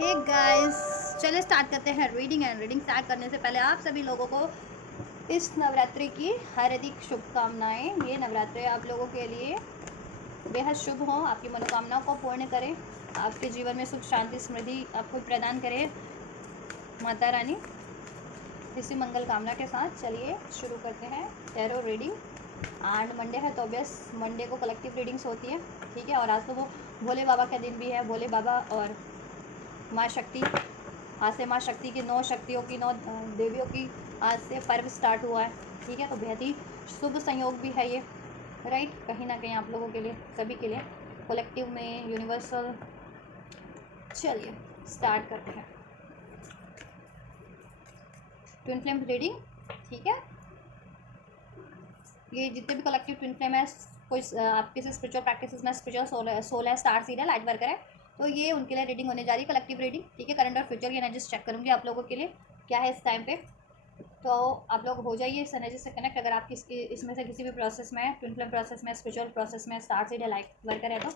Hey guys, चलिए start करते हैं रीडिंग। एंड रीडिंग स्टार्ट करने से पहले आप सभी लोगों को इस नवरात्रि की हार्दिक शुभकामनाएं। ये नवरात्रि आप लोगों के लिए बेहद शुभ हो, आपकी मनोकामनाओं को पूर्ण करें, आपके जीवन में सुख शांति समृद्धि आपको प्रदान करे माता रानी। इसी मंगल कामना के साथ चलिए शुरू करते हैं टैरो रीडिंग। एंड मंडे है तो ऑब्वियस मंडे को कलेक्टिव रीडिंग्स होती है, ठीक है। और आज तो वो भोले बाबा का दिन भी है। भोले बाबा और माँ शक्ति, आज से माँ शक्ति की 9 शक्तियों की 9 देवियों की आज से पर्व स्टार्ट हुआ है, ठीक है। तो बेहद ही शुभ संयोग भी है ये, राइट। कहीं ना कहीं आप लोगों के लिए, सभी के लिए, कलेक्टिव में, यूनिवर्सल। चलिए स्टार्ट करते हैं ट्विन फ्लेम रीडिंग, ठीक है। ये जितने भी कलेक्टिव ट्विन फ्लेम है, कोई आपके से स्पिरिचुअल प्रैक्टिसेस में स्पिरिचुअल सोल है, स्टार सीड है, लाइट वर्कर है, तो ये उनके लिए रीडिंग होने जा रही है, कलेक्टिव रीडिंग, ठीक है। करंट और फ्यूचर की एनर्जीज चेक करूँगी आप लोगों के लिए क्या है इस टाइम पे। तो आप लोग हो जाइए इस एनर्जी से कनेक्ट। अगर आप इसमें से किसी भी प्रोसेस में, ट्विन फ्लेम प्रोसेस में, स्पिरिचुअल प्रोसेस में, स्टार सीड है, लाइट वर्कर है, तो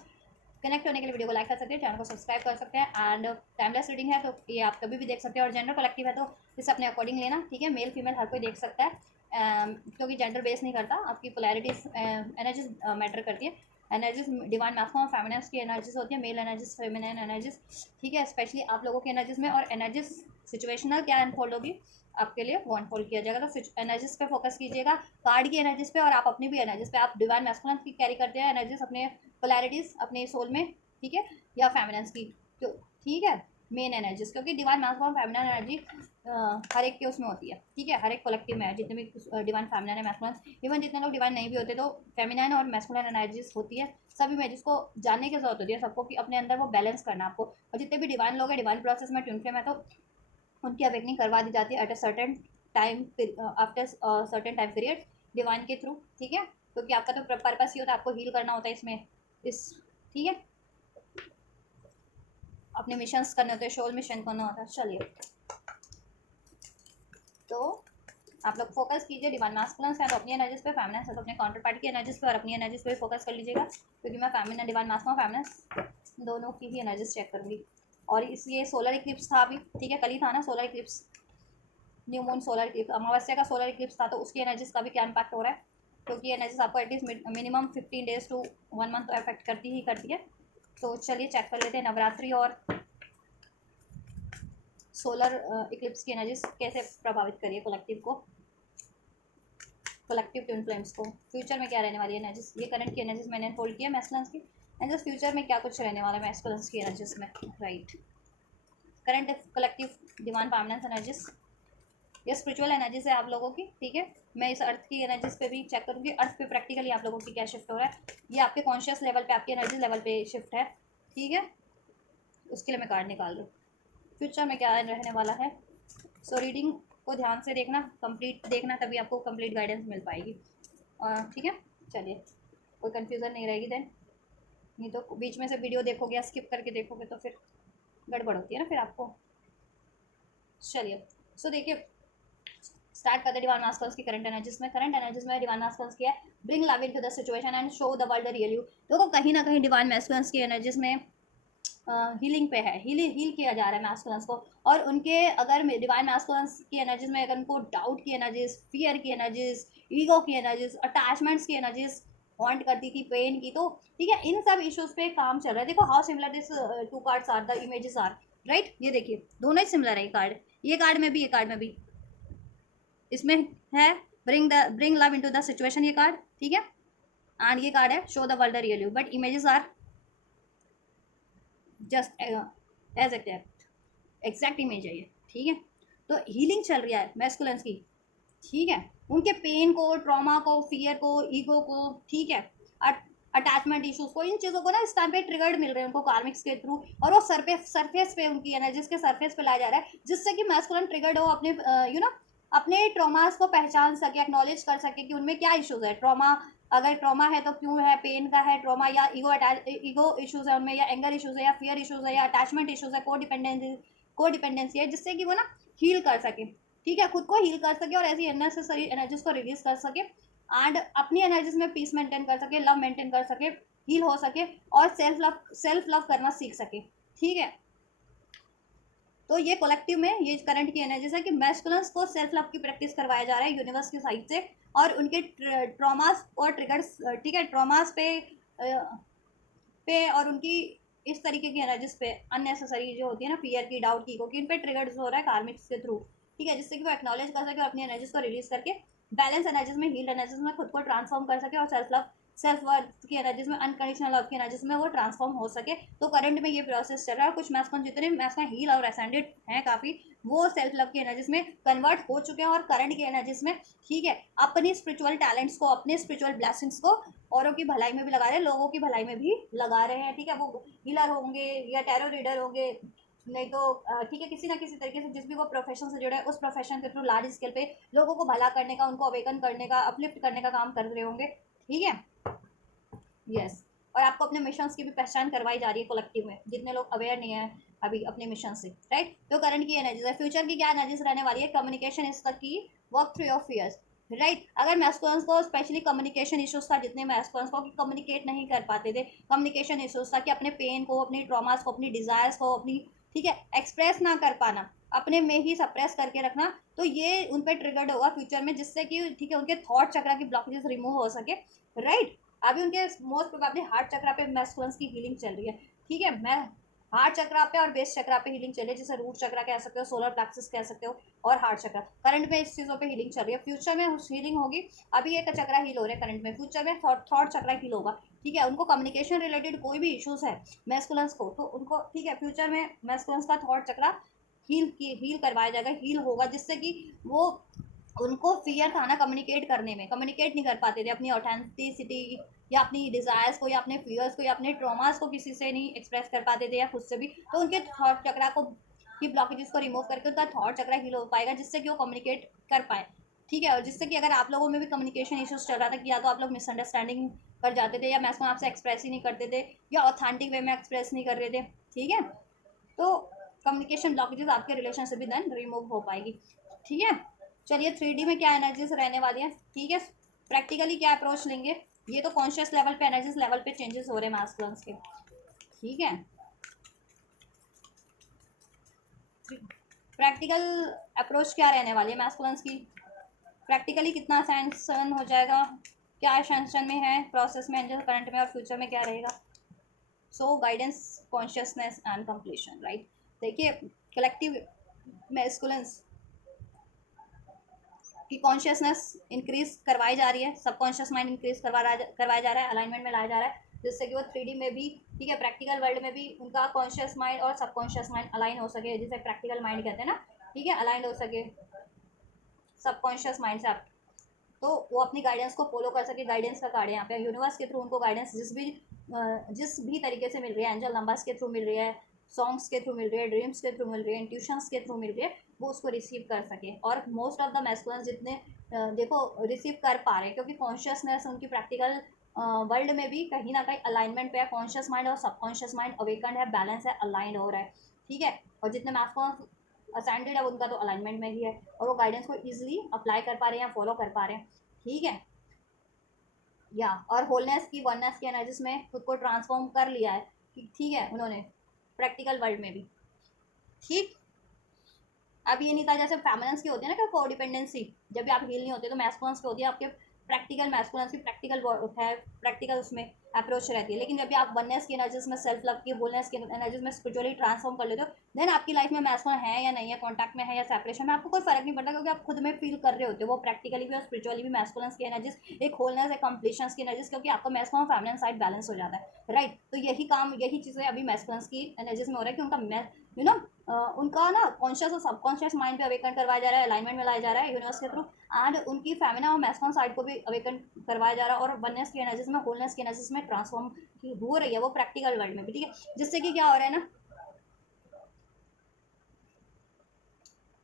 कनेक्ट होने के लिए वीडियो को लाइक कर सकते हैं, चैनल को सब्सक्राइब कर सकते हैं। एंड टाइमलेस रीडिंग है तो ये आप कभी भी देख सकते हैं। और जेंडर कलेक्टिव है तो इसे अपने अकॉर्डिंग लेना, ठीक है। मेल फीमेल हर कोई देख सकता है, क्योंकि जेंडर बेस नहीं करता, आपकी पोलैरिटीज एनर्जीज मैटर करती है। एनर्जीज डिवाइन मैस्कुलिन और फेमिनिन की एनर्जीज होती है, मेल एनर्जीज, फेमिनिन एनर्जीज, ठीक है। स्पेशली आप लोगों की एनर्जीज में। और एनर्जीज सिचुएशनल क्या अनफोल्ड होगी आपके लिए, वो अनफोल्ड किया जाएगा। तो एनर्जीज पे फोकस कीजिएगा, कार्ड की एनर्जीज पे और आप अपनी भी एनर्जीज पे। आप डिवाइन मैस्कुलिन की कैरी करते हैं एनर्जीज अपने पोलैरिटीज अपने सोल में, ठीक है, या फेमिनिन की, तो ठीक है, मेन एनर्जीज। क्योंकि डिवाइन मैस्कुलिन फेमिनिन एनर्जी हर एक के उसमें होती है, ठीक है। हर एक कलेक्टिव में है, जितने भी डिवाइन फेमिनिन है, मैस्कुलिन, इवन जितने लोग डिवाइन नहीं भी होते तो फेमिनिन और मैस्कुलिन एनर्जीज होती है सभी में, जिसको जानने की जरूरत होती है सबको कि अपने अंदर वो बैलेंस करना आपको। और जितने भी डिवाइन लोग हैं, डिवाइन प्रोसेस में, ट्विन फ्लेम है, तो उनकी अवेकनिंग करवा दी जाती है at a certain time, after certain time period, divine के थ्रू, ठीक है। क्योंकि आपका तो पर्पस ही होता है, आपको हील करना होता है इसमें, इस, ठीक है, अपने मिशंस करने होते हैं, शोल मिशन करना होता है। चलिए, तो आप लोग फोकस कीजिए, डिवाइन मैस्कुलिन है तो अपनी एनर्जीज पे, फेमिनिन है तो अपने काउंटर पार्ट की एनर्जीज पे और अपनी एनर्जीज पे फोकस कर लीजिएगा। क्योंकि मैं फेमिनिन, डिवाइन मैस्कुलिन, फेमिनिन दोनों की ही एनर्जीज चेक करूंगी। और इस ये सोलर इक्लिप्स था अभी, ठीक है, कल ही था ना solar Eclipse, new moon solar Eclipse, अमावस्या का सोलर इक्लिप्स था, तो उसकी एनर्जीज का भी क्या इम्पैक्ट हो रहा है, क्योंकि एनर्जीज आपको at least minimum 15 days to 1 month तो अफेक्ट करती ही करती है। तो चलिए चेक कर लेते हैं नवरात्रि और सोलर इक्लिप्स की एनर्जीज कैसे प्रभावित करिए कलेक्टिव को, कलेक्टिव ट्विन फ्लेम्स को। फ्यूचर में क्या रहने वाली है एनर्जीज, ये करंट की एनर्जीज मैंने होल्ड किया मैस्कुलिन्स की एनर्जीज। फ्यूचर में क्या कुछ रहने वाला है मैस्कुलिन्स की एनर्जीज में, right. Current collective divine feminine energies, ये स्पिरिचुअल एनर्जीज है आप लोगों की, ठीक है। मैं इस अर्थ की एनर्जीज पे भी चेक करूँगी, अर्थ पे प्रैक्टिकली आप लोगों की क्या शिफ्ट हो रहा है, ये आपके कॉन्शियस लेवल पे, आपकी एनर्जी लेवल पे शिफ्ट है, ठीक है। उसके लिए मैं कार्ड निकाल रही हूँ, फ्यूचर में क्या रहने वाला है। सो रीडिंग को ध्यान से देखना, कंप्लीट देखना, तभी आपको कंप्लीट गाइडेंस मिल पाएगी, ठीक है। चलिए, कोई कन्फ्यूज़न नहीं रहेगी देन, नहीं तो बीच में से वीडियो देखोगे या स्किप करके देखोगे तो फिर गड़बड़ होती है ना फिर आपको। चलिए, सो देखिए, स्टार्ट करते डिवाइन मास्कर्स की करंट एनर्जीज में। करंट एनर्जीज में डिवाइन मास्कर्स की है, bring love into the situation and show the world the real you. देखो कहीं ना कहीं डिवाइन मास्कर्स की एनर्जीज में हीलिंग पे है, हील किया जा रहा है मैस्कुलिन्स को। और उनके अगर डिवाइन मैस्कुलिन्स की एनर्जीज में अगर उनको डाउट की एनर्जीज, फियर की एनर्जीज, ईगो की एनर्जीज, अटैचमेंट्स की एनर्जीज हॉन्ट करती थी, पेन की, तो ठीक है, इन सब इश्यूज पे काम चल रहा है। देखो how similar this to cards are, the images are, right. ये देखिए दोनों ही सिमिलर है, कार्ड, ये कार्ड में भी, ये कार्ड में भी, इसमें है bring love into the situation, ये कार्ड, ठीक है। एंड ये कार्ड है show the world the real you, but images are just as exact image है ये, ठीक है। तो हीलिंग चल रही है मैस्कुलिन्स की, ठीक है, उनके पेन को, ट्रॉमा को, फियर को, ईगो को, ठीक है, अटैचमेंट इश्यूज को, इन चीज़ों को ना इस टाइम पे ट्रिगर्ड मिल रहे हैं उनको कार्मिक्स के थ्रू। और वो सरफेस पे उनकी एनर्जीज के सरफेस पे लाया जा रहा है, जिससे कि मैस्कुलिन ट्रिगर्ड हो, अपने यू नो अपने ट्रॉमास को पहचान सके, एक्नॉलेज कर सके कि उनमें क्या इश्यूज है। ट्रॉमा, अगर ट्रॉमा है तो क्यों है, पेन का है ट्रॉमा, या ईगो इश्यूज है उनमें, या एंगर इश्यूज है, या फियर इश्यूज है, या अटैचमेंट इश्यूज है, को डिपेंडेंसी है, जिससे कि वो ना हील कर सके, ठीक है, खुद को हील कर सके और ऐसी अननेसेसरी एनर्जीज को रिलीज कर सके, एंड अपनी एनर्जीज में पीस मेंटेन कर सके, लव मेंटेन कर सके, हील हो सके, और सेल्फ लव करना सीख सके, ठीक है। तो ये कलेक्टिव में ये करंट की एनर्जीज है कि मैस्कुलिन्स को सेल्फ लव की प्रैक्टिस करवाया जा रहा है यूनिवर्स की साइड से, और उनके ट्रॉमास और ट्रिगर्स, ठीक है, ट्रॉमास पे और उनकी इस तरीके की एनर्जीज पे अननेसेसरी जो होती है ना, फियर की, डाउट की, क्योंकि इन पे ट्रिगर्स हो रहा है कार्मिक्स के थ्रू, ठीक है, जिससे कि वो एक्नॉलेज कर सके और अपनी एनर्जीज को रिलीज करके बैलेंस एनर्जीज में, हील्ड एनर्जीज में खुद को ट्रांसफॉर्म कर सके, और सेल्फ वर्थ की एनर्जीज में, अनकंडीशनल लव की एनर्जीज में वो ट्रांसफॉर्म हो सके। तो करंट में ये प्रोसेस चल रहा है, और कुछ मैस्कॉन जितने मैस्कॉन हील और असेंडेड हैं काफ़ी, वो सेल्फ लव की एनर्जीज में कन्वर्ट हो चुके हैं, और करंट की एनर्जीज में, ठीक है, अपनी स्पिरिचुअल टैलेंट्स को, अपने स्पिरिचुअल ब्लेसिंग्स को औरों की भलाई में भी लगा रहे हैं, लोगों की भलाई में भी लगा रहे हैं, ठीक है, वो हीलर होंगे या टैरो रीडर होंगे, नहीं तो ठीक है, किसी ना किसी तरीके से जिस भी वो प्रोफेशन से जुड़े हैं, उस प्रोफेशन के थ्रू लार्ज स्केल पे लोगों को भला करने का, उनको अवेकन करने का, अपलिफ्ट करने का काम कर रहे होंगे, ठीक है, यस। और आपको अपने मिशंस की भी पहचान करवाई जा रही है कलेक्टिव में, जितने लोग अवेयर नहीं है अभी अपने मिशन से, राइट। तो करंट की एनर्जीज है, फ्यूचर की क्या एनर्जीज रहने वाली है, communication is the key, work through your fears, right. अगर मैस्कुलिन्स को स्पेशली कम्युनिकेशन इश्यूज था, जितने मैस्कुलिन्स को कम्युनिकेट नहीं कर पाते थे, कम्युनिकेशन इश्यूज था कि अपने पेन को, अपनी ट्रॉमास को, अपनी डिजायर्स को, अपनी, ठीक है, एक्सप्रेस ना कर पाना, अपने में ही सप्रेस करके रखना, तो ये उन पर ट्रिगर्ड होगा फ्यूचर में, जिससे कि, ठीक है, उनके थॉट चक्र की ब्लॉकेजेस रिमूव हो सके, राइट। अभी उनके मोस्ट प्रोबेबली हार्ट चक्रा पे मैस्कुलिन्स की हीलिंग चल रही है, ठीक है, मैं हार्ट चक्रा पे और बेस चक्रा पे हीलिंग चल रही है, जैसे रूट चक्रा कह सकते हो, सोलर प्लेक्सस कह सकते हो, और हार्ट चक्रा करंट में इस चीज़ों पे हीलिंग चल रही है, फ्यूचर में हीलिंग होगी। अभी एक चक्रा हील हो रहा है करंट में, फ्यूचर में थॉट चक्रा हील होगा, ठीक है। उनको कम्युनिकेशन रिलेटेड कोई भी इश्यूज है मैस्कुलिन्स को, तो उनको, ठीक है, फ्यूचर में मैस्कुलिन्स का थॉट चक्रा हील करवाया जाएगा, हील होगा, जिससे कि वो, उनको फियर था ना कम्युनिकेट करने में, कम्युनिकेट नहीं कर पाते थे अपनी ऑथेंटिसिटी या अपनी डिजायर्स को या अपने फियर्स को या अपने ट्रॉमास को किसी से नहीं एक्सप्रेस कर पाते थे या खुद से भी, तो उनके थॉट चक्रा को की ब्लॉकेजेस को रिमूव करके उनका थॉट चक्रा हील हो पाएगा, जिससे कि वो कम्युनिकेट कर पाए, ठीक है। और जिससे कि अगर आप लोगों में भी कम्युनिकेशन इश्यूज चल रहा था कि या तो आप लोग मिसअंडरस्टैंडिंग कर जाते थे, या मैस्कुलिन आपसे एक्सप्रेस ही नहीं करते थे, या ऑथेंटिक वे में एक्सप्रेस नहीं कर रहे थे, ठीक है, तो कम्युनिकेशन ब्लॉकेजेस आपके रिलेशन से भी देन रिमूव हो पाएगी, ठीक है। चलिए 3D में क्या एनर्जीज रहने वाली है, ठीक है, प्रैक्टिकली क्या अप्रोच लेंगे, ये तो कॉन्शियस लेवल पे, एनर्जीज लेवल पे चेंजेस हो रहे हैं मैस्कुलिन्स के, ठीक है। प्रैक्टिकल अप्रोच क्या रहने वाली है मैस्कुलिन्स की, प्रैक्टिकली कितना सैंक्शन हो जाएगा, क्या सैंक्शन में है, प्रोसेस में, एंजल करंट में, और फ्यूचर में क्या रहेगा। So guidance, consciousness and completion, right. देखिए कलेक्टिव मैस्कुलिन्स की कॉन्शियसनेस इंक्रीज करवाई जा रही है, सबकॉन्शियस माइंड इंक्रीज करवाया जा रहा है, अलाइनमेंट में लाया जा रहा है, जिससे कि वो 3D में भी, ठीक है, प्रैक्टिकल वर्ल्ड में भी उनका कॉन्शियस माइंड और सबकॉन्शियस माइंड अलाइन हो सके, जिसे प्रैक्टिकल माइंड कहते हैं ना, ठीक है, अलाइन हो सके सबकॉन्शियस माइंड से आप, तो वो अपनी गाइडेंस को फॉलो कर सके। गाइडेंस का कार्ड है यहाँ पे, यूनिवर्स के थ्रू उनको गाइडेंस जिस भी तरीके से मिल रही है, एंजल नंबर्स के थ्रू मिल रही है, सॉन्ग्स के थ्रू मिल रही है, ड्रीम्स के थ्रू मिल रही है, इंट्यूशंस के थ्रू मिल रही है, वो उसको रिसीव कर सके। और मोस्ट ऑफ द मैस्कुलिन जितने देखो रिसीव कर पा रहे हैं, क्योंकि कॉन्शियसनेस उनकी प्रैक्टिकल वर्ल्ड में भी कहीं ना कहीं अलाइनमेंट पे है, कॉन्शियस माइंड और सबकॉन्शियस माइंड अवेकन्ड है, बैलेंस है, अलाइंड हो रहा है, ठीक है। और जितने मैस्कुलिन असेंडेड है उनका तो अलाइनमेंट में ही है, और वो गाइडेंस को ईजिली अप्लाई कर पा रहे हैं या फॉलो कर पा रहे हैं, ठीक है, या और होलनेस की, वननेस की एनर्जीज में खुद को ट्रांसफॉर्म कर लिया है, ठीक है, उन्होंने प्रैक्टिकल वर्ल्ड में भी, ठीक। अब ये नहीं था जैसे फेमिनिन्स की होती है ना कि कोडिपेंडेंसी, जब भी आप हील नहीं होते, तो मैस्कुलिन्स की होती है आपके प्रैक्टिकल, मैस्कुलिन्स की प्रैक्टिकल है, प्रैक्टिकल उसमें अप्रोच रहती है। लेकिन जब भी आप वननेस की एनर्जीज में, सेल्फ लव की, होलनेस की एनर्जीज में स्पिरिचुअली ट्रांसफॉर्म कर लेते हो, देन आपकी लाइफ में मैस्कुलिन है या नहीं है, कॉन्टैक्ट में है या सेपरेशन में, आपको कोई फर्क नहीं पड़ता, क्योंकि आप खुद में फील कर रहे होते हो वो प्रैक्टिकली भी और स्पिरिचुअली भी मैस्कुलिन्स की एनर्जीज, एक होलनेस, एक कंप्लीशंस की एनर्जीज, क्योंकि आपका मैस्कुलिन फेमिनिन साइड बैलेंस हो जाता है, राइट। तो यही काम, यही चीज़ें अभी मैस्कुलिन्स की एनर्जीज में हो रहा है कि उनका यू नो उनका ना कॉन्शियस और सबकॉन्शियस माइंड पे अवेकन करवाया जा रहा है, अलाइनमेंट में लाया जा रहा है यूनिवर्स के थ्रू, एंड उनकी फेमिना और मैस्कुलिन साइड को भी अवेकन करवाया जा रहा है, और वननेस की एनर्जीज में, होलनेस की एनर्जीज में ट्रांसफॉर्म हो रही है वो प्रैक्टिकल वर्ल्ड में भी, ठीक है। जिससे कि क्या हो रहा है ना,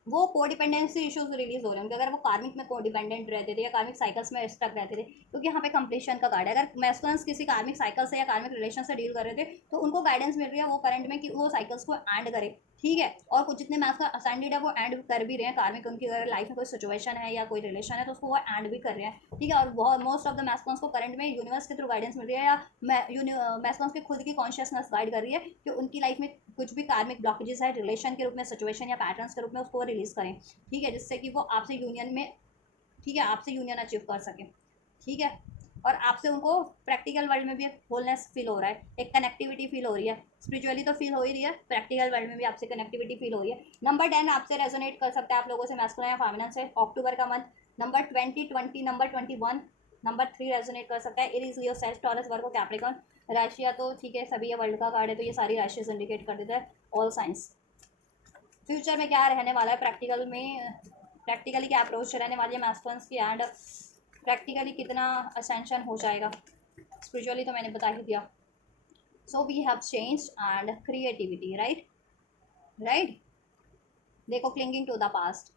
वो कोडिपेंडेंसी इश्यूज रिलीज हो रहे हैं उनके, अगर वो कार्मिक में कोडिपेंडेंट रहते थे या कार्मिक साइकिल्स में स्टक रहते थे, क्योंकि यहाँ पे कंप्लीशन का कार्ड है। अगर मैस्कुलिन्स किसी कार्मिक साइकिल से या कार्मिक रिलेशन से डील कर रहे थे, तो उनको गाइडेंस मिल रही है वो करंट में कि वो साइकिल्स को एंड करे, ठीक है। और कुछ जितने मैथ्स का असाइनड है वो एंड कर भी रहे हैं कार्मिक, उनकी अगर लाइफ में कोई सिचुएशन है या कोई रिलेशन है तो उसको वो एंड भी कर रहे हैं, ठीक है। और बहुत मोस्ट ऑफ द मैथ्स को करंट में यूनिवर्स के थ्रू गाइडेंस मिल रही है, या मैथ्स की खुद की कॉन्शियसनेस गाइड कर रही है कि उनकी लाइफ में कुछ भी कार्मिक ब्लॉकेजेस है रिलेशन के रूप में, सिचुएशन या पैटर्न्स के रूप में, उसको रिलीज करें, ठीक है, जिससे कि वो आपसे यूनियन में, ठीक है, आपसे यूनियन अचीव कर सकें, ठीक है। और आपसे उनको प्रैक्टिकल वर्ल्ड में भी एक होलनेस फील हो रहा है, एक कनेक्टिविटी फील हो रही है, स्पिरिचुअली तो फील हो ही रही है, प्रैक्टिकल वर्ल्ड में भी आपसे कनेक्टिविटी फील हो रही है। नंबर 10 आपसे रेजोनेट कर सकता है आप लोगों से, मैस्कुलिन या फेमिनिन से, अक्टूबर का month. Number 20, number 21, number 3 resonate कर सकता है, एरीज, लियो, सेज, टॉरस, वर्गो, कैप्रिकॉर्न। राशिया तो ठीक है, सभी ये वर्ल्ड का कार्ड है तो ये सारी राशियाज इंडिकेट कर देता है, ऑल साइंस। फ्यूचर में क्या रहने वाला है प्रैक्टिकल में, प्रैक्टिकली क्या अप्रोच रहने वाली है मैस्कुलिन्स की, एंड प्रैक्टिकली कितना असेंशन हो जाएगा, स्पिरिचुअली तो मैंने बता ही दिया। So we have change and creativity, right right. देखो clinging to the past,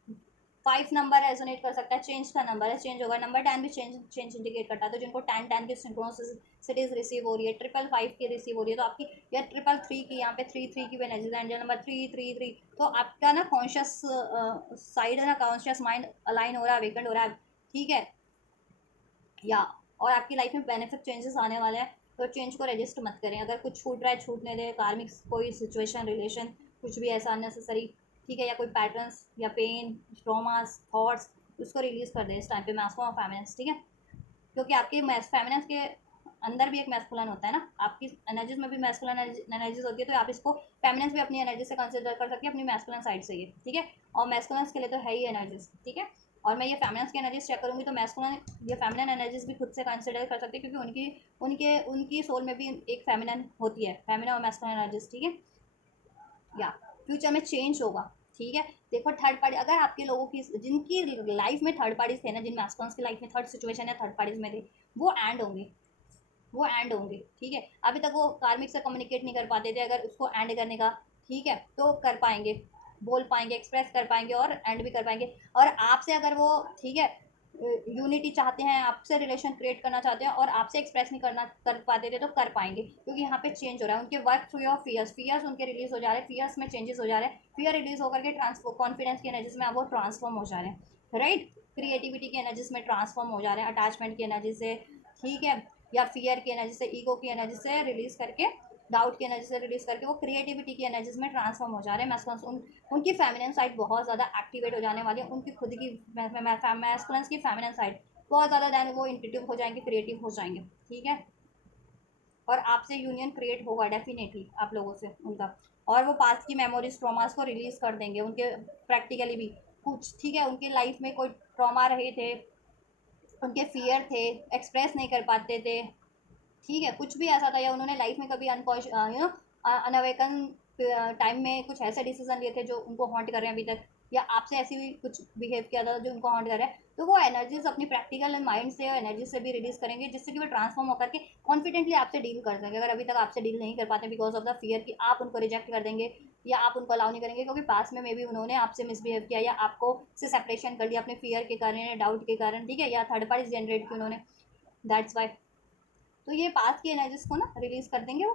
5 number resonate कर सकता है, चेंज का नंबर है, चेंज होगा। नंबर 10 भी चेंज इंडिकेट करता है, तो जिनको 10 की सिंक्रोनिसिटीज रिसीव हो रही है, 555 की रिसीव हो रही है, तो आपकी या 333 की, यहाँ पे 3 की भी एनर्जी है, नंबर 3 तो आपका ना कॉन्शियस साइड है ना, कॉन्शियस माइंड अलाइन हो रहा है, वेकेंड हो रहा है, ठीक है, या और आपकी लाइफ में बेनिफिट चेंजेस आने वाले हैं, तो चेंज को रजिस्ट मत करें। अगर कुछ छूट रहा है छूटने दें, कार्मिक कोई सिचुएशन, रिलेशन, कुछ भी ऐसा अननेसेसरी, ठीक है, या कोई पैटर्न्स या पेन, ट्रॉमास, थॉट्स, उसको रिलीज कर दें इस टाइम पे मैस्कुलिन और फेमिनिन, ठीक है। क्योंकि आपके फेमिनिन के अंदर भी एक मैस्कुलिन होता है ना, आपकी एनर्जीज में भी मैस्कुलिन एनर्जीज होती है, तो आप इसको फेमिनिन भी अपनी एनर्जी से कंसिडर कर सकते हैं, अपनी मैस्कुलिन साइड से ये, ठीक है। और मैस्कुलिन के लिए तो है ही एनर्जीज, ठीक है। और मैं ये फेमिनिन की एनर्जीज चेक करूँगी तो मैस्कुलिन, ये फेमिनिन एनर्जीज भी खुद से कंसिडर कर सकते हैं, क्योंकि उनकी उनके उनकी सोल में भी एक फेमिनिन होती है, फेमिनिन और मैस्कुलिन एनर्जीज, ठीक है। या फ्यूचर में चेंज होगा, ठीक है। देखो थर्ड पार्टी, अगर आपके लोगों की जिनकी लाइफ में थर्ड पार्टीज थे ना, जिन मैस्कुलिन्स की लाइफ में थर्ड सिचुएशन या थर्ड पार्टीज में थे, वो एंड होंगे, वो एंड होंगे, ठीक है। अभी तक वो कार्मिक से कम्युनिकेट नहीं कर पाते थे, अगर उसको एंड करने का, ठीक है, तो कर पाएंगे, बोल पाएंगे, एक्सप्रेस कर पाएंगे और एंड भी कर पाएंगे। और आपसे अगर वो, ठीक है, यूनिटी चाहते हैं, आपसे रिलेशन क्रिएट करना चाहते हैं और आपसे एक्सप्रेस नहीं करना कर पाते थे, तो कर पाएंगे, क्योंकि यहाँ पे चेंज हो रहा है, उनके वर्क थ्रू ऑफ फियर्स उनके रिलीज हो जा रहे हैं, फियर्स में चेंजेस हो जा रहे हैं, फियर रिलीज होकर के कॉन्फिडेंस की एनर्जीज में अब वो ट्रांसफॉर्म हो जा रहे हैं, राइट। क्रिएटिविटी की एनर्जीज में ट्रांसफॉर्म हो जा रहे हैं, अटैचमेंट की एनर्जी से, ठीक है, या फियर की एनर्जी से, ईगो की एनर्जी से रिलीज करके, डाउट की एनर्जी से रिलीज करके वो क्रिएटिविटी की एनर्जीज में ट्रांसफॉर्म हो जा रहे हैं मैस्कुलिन। उनकी फेमिनिन साइड बहुत ज़्यादा एक्टिवेट हो जाने वाली है, उनकी खुद की मैस्कुलिन की फेमिनिन साइड बहुत ज़्यादा देन वो इंट्यूटिव हो जाएंगे, क्रिएटिव हो जाएंगे, ठीक है। और आपसे यूनियन क्रिएट होगा डेफिनेटली आप लोगों से उनका, और वो पास्ट की मेमोरीज, ट्रॉमास को रिलीज कर देंगे उनके, प्रैक्टिकली भी कुछ, ठीक है, उनके लाइफ में कोई ट्रॉमा रहे थे, उनके फियर थे, एक्सप्रेस नहीं कर पाते थे, ठीक है, कुछ भी ऐसा था, या उन्होंने लाइफ में कभी अनअवेकन टाइम में कुछ ऐसे डिसीजन लिए थे जो उनको हॉन्ट कर रहे हैं अभी तक, या आपसे ऐसी भी कुछ बिहेव किया था जो उनको हॉन्ट कर रहा है, तो वो एनर्जीज अपनी प्रैक्टिकल माइंड से और एनर्जी से भी रिलीज करेंगे, जिससे कि वो ट्रांसफॉर्म होकर के कॉन्फिडेंटली आपसे डील कर सकेंगे। अगर अभी तक आपसे डील नहीं कर पाते बिकॉज ऑफ द फियर कि आप उनको रिजेक्ट कर देंगे या आप उनको अलाउ नहीं करेंगे, क्योंकि पास में मे भी उन्होंने आपसे मिसबिहेव किया या आपको से सेपरेशन कर लिया अपने फियर के कारण या डाउट के कारण, ठीक है, या थर्ड पार्टी जनरेट की उन्होंने, दैट्स वाई। तो ये पास्ट की एनर्जीज को ना रिलीज कर देंगे, वो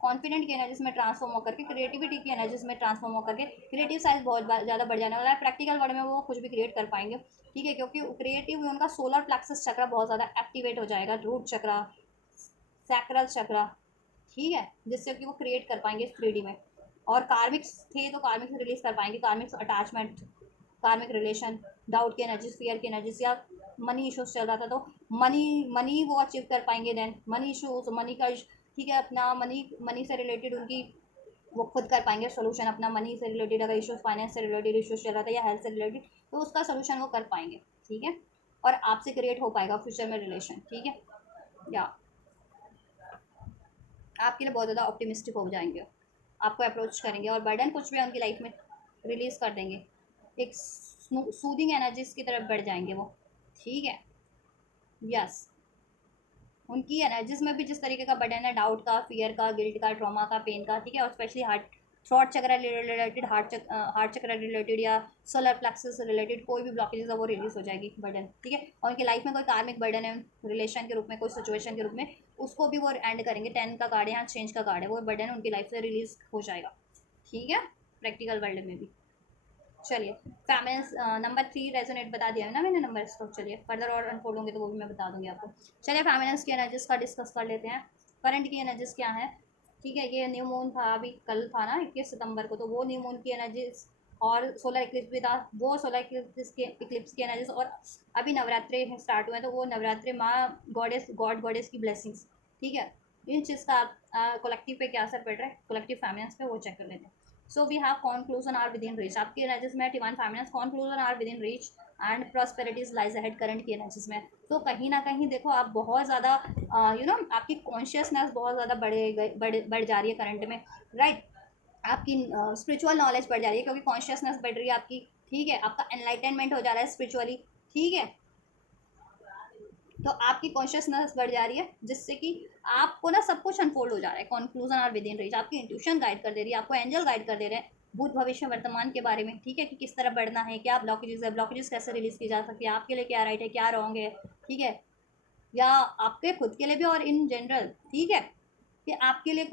कॉन्फिडेंट की एनर्जीज में ट्रांसफॉर्म होकर के, क्रिएटिविटी की एनर्जीज में ट्रांसफॉर्म होकर के क्रिएटिव साइज बहुत ज़्यादा बढ़ जाने वाला है, प्रैक्टिकल वर्ड में वो कुछ भी क्रिएट कर पाएंगे, ठीक है, क्योंकि क्रिएटिव उनका सोलर प्लेक्सस चक्र बहुत ज़्यादा एक्टिवेट हो जाएगा, रूट चक्र, सैक्रल चक्र, ठीक है, जिससे कि वो क्रिएट कर पाएंगे 3D में। और कार्मिक्स थे तो कार्मिक्स रिलीज कर पाएंगे, कार्मिक्स अटैचमेंट, कार्मिक रिलेशन, डाउट की एनर्जीज, फियर की एनर्जीज, या मनी इशूज चल रहा था तो मनी मनी वो अचीव कर पाएंगे, देन मनी इशूज, मनी का, ठीक है, अपना मनी से रिलेटेड उनकी वो खुद कर पाएंगे सोल्यूशन अपना, मनी से रिलेटेड अगर इशूज, फाइनेंस से रिलेटेड इशूज चल रहा था या हेल्थ से रिलेटेड, तो उसका सोल्यूशन वो कर पाएंगे, ठीक है। और आपसे क्रिएट हो पाएगा फ्यूचर में रिलेशन, ठीक है, या आपके लिए बहुत ज़्यादा ऑप्टिमिस्टिक हो जाएंगे, आपको अप्रोच करेंगे और बर्डन कुछ भी उनकी लाइफ में रिलीज़ कर देंगे, एक सूदिंग एनर्जीज की तरफ बढ़ जाएंगे वो, ठीक है, यस। उनकी एनर्जीज में भी जिस तरीके का बर्डन है, डाउट का, फियर का, गिल्ट का, ट्रॉमा का, पेन का, ठीक है, और स्पेशली हार्ट, थ्रॉट चक्र रिलेटेड, हार्ट चक्र रिलेटेड या सोलर प्लेक्सस से रिलेटेड कोई भी ब्लॉकेजेस है वो रिलीज हो जाएगी बर्डन, ठीक है। और उनकी लाइफ में कोई कार्मिक बर्डन है रिलेशन के रूप में, कोई सिचुएशन के रूप में, उसको भी वो एंड करेंगे, 10 का कार्ड है यहाँ, चेंज का कार्ड है, वो बर्डन उनकी लाइफ से रिलीज हो जाएगा, ठीक है। प्रैक्टिकल वर्ल्ड में भी। चलिए फैमिनेंस नंबर 3 रेजोनेट बता दिया है ना मैंने नंबर इसको। चलिए फर्दर और अनफोल्ड होंगे तो वो भी मैं बता दूंगी आपको। चलिए फैमिनेंस की एनर्जीज का डिस्कस कर लेते हैं। करंट की एनर्जीज क्या है, ठीक है। ये न्यू मून था अभी कल था ना 21 सितंबर को, तो वो न्यू मून की एनर्जीज और सोलर इक्लिप्स भी था, वो सोलर इक्लिप्स की एनर्जीज, और अभी नवरात्रि स्टार्ट हुए हैं तो वो नवरात्रि माँ गॉडेस की ब्लेसिंग्स, ठीक है। इन चीज़ का कलेक्टिव पे क्या असर पड़ रहा है, कलेक्टिव फैमिनेंस पे, वो चेक कर लेते हैं। So we have conclusion are within reach, आपकी एनर्जीज में divine feminines conclusion are within reach and prosperities lies ahead current की एनर्जीज में। तो कहीं ना कहीं देखो आप बहुत ज़्यादा आपकी कॉन्शियसनेस बहुत ज़्यादा बढ़ जा रही है करंट में, राइट। आपकी स्पिरिचुअल नॉलेज बढ़ जा रही है क्योंकि कॉन्शियसनेस बढ़ रही है आपकी, ठीक है। आपका एनलाइटनमेंट हो जा रहा है स्पिरिचुअली, ठीक है। तो आपकी कॉन्शियसनेस बढ़ जा रही है जिससे कि आपको ना सब कुछ अनफोल्ड हो जा रहा है। Conclusion are within reach, आपकी इंट्यूशन गाइड कर दे रही है, आपको एंजल गाइड कर दे रहे हैं भूत भविष्य वर्तमान के बारे में, ठीक है, कि किस तरह बढ़ना है, क्या ब्लॉकेजेस है, ब्लॉकेजेस कैसे रिलीज की जा सकती है, आपके लिए क्या राइट है क्या रॉन्ग है, ठीक है, या आपके खुद के लिए भी और इन जनरल, ठीक है, कि आपके लिए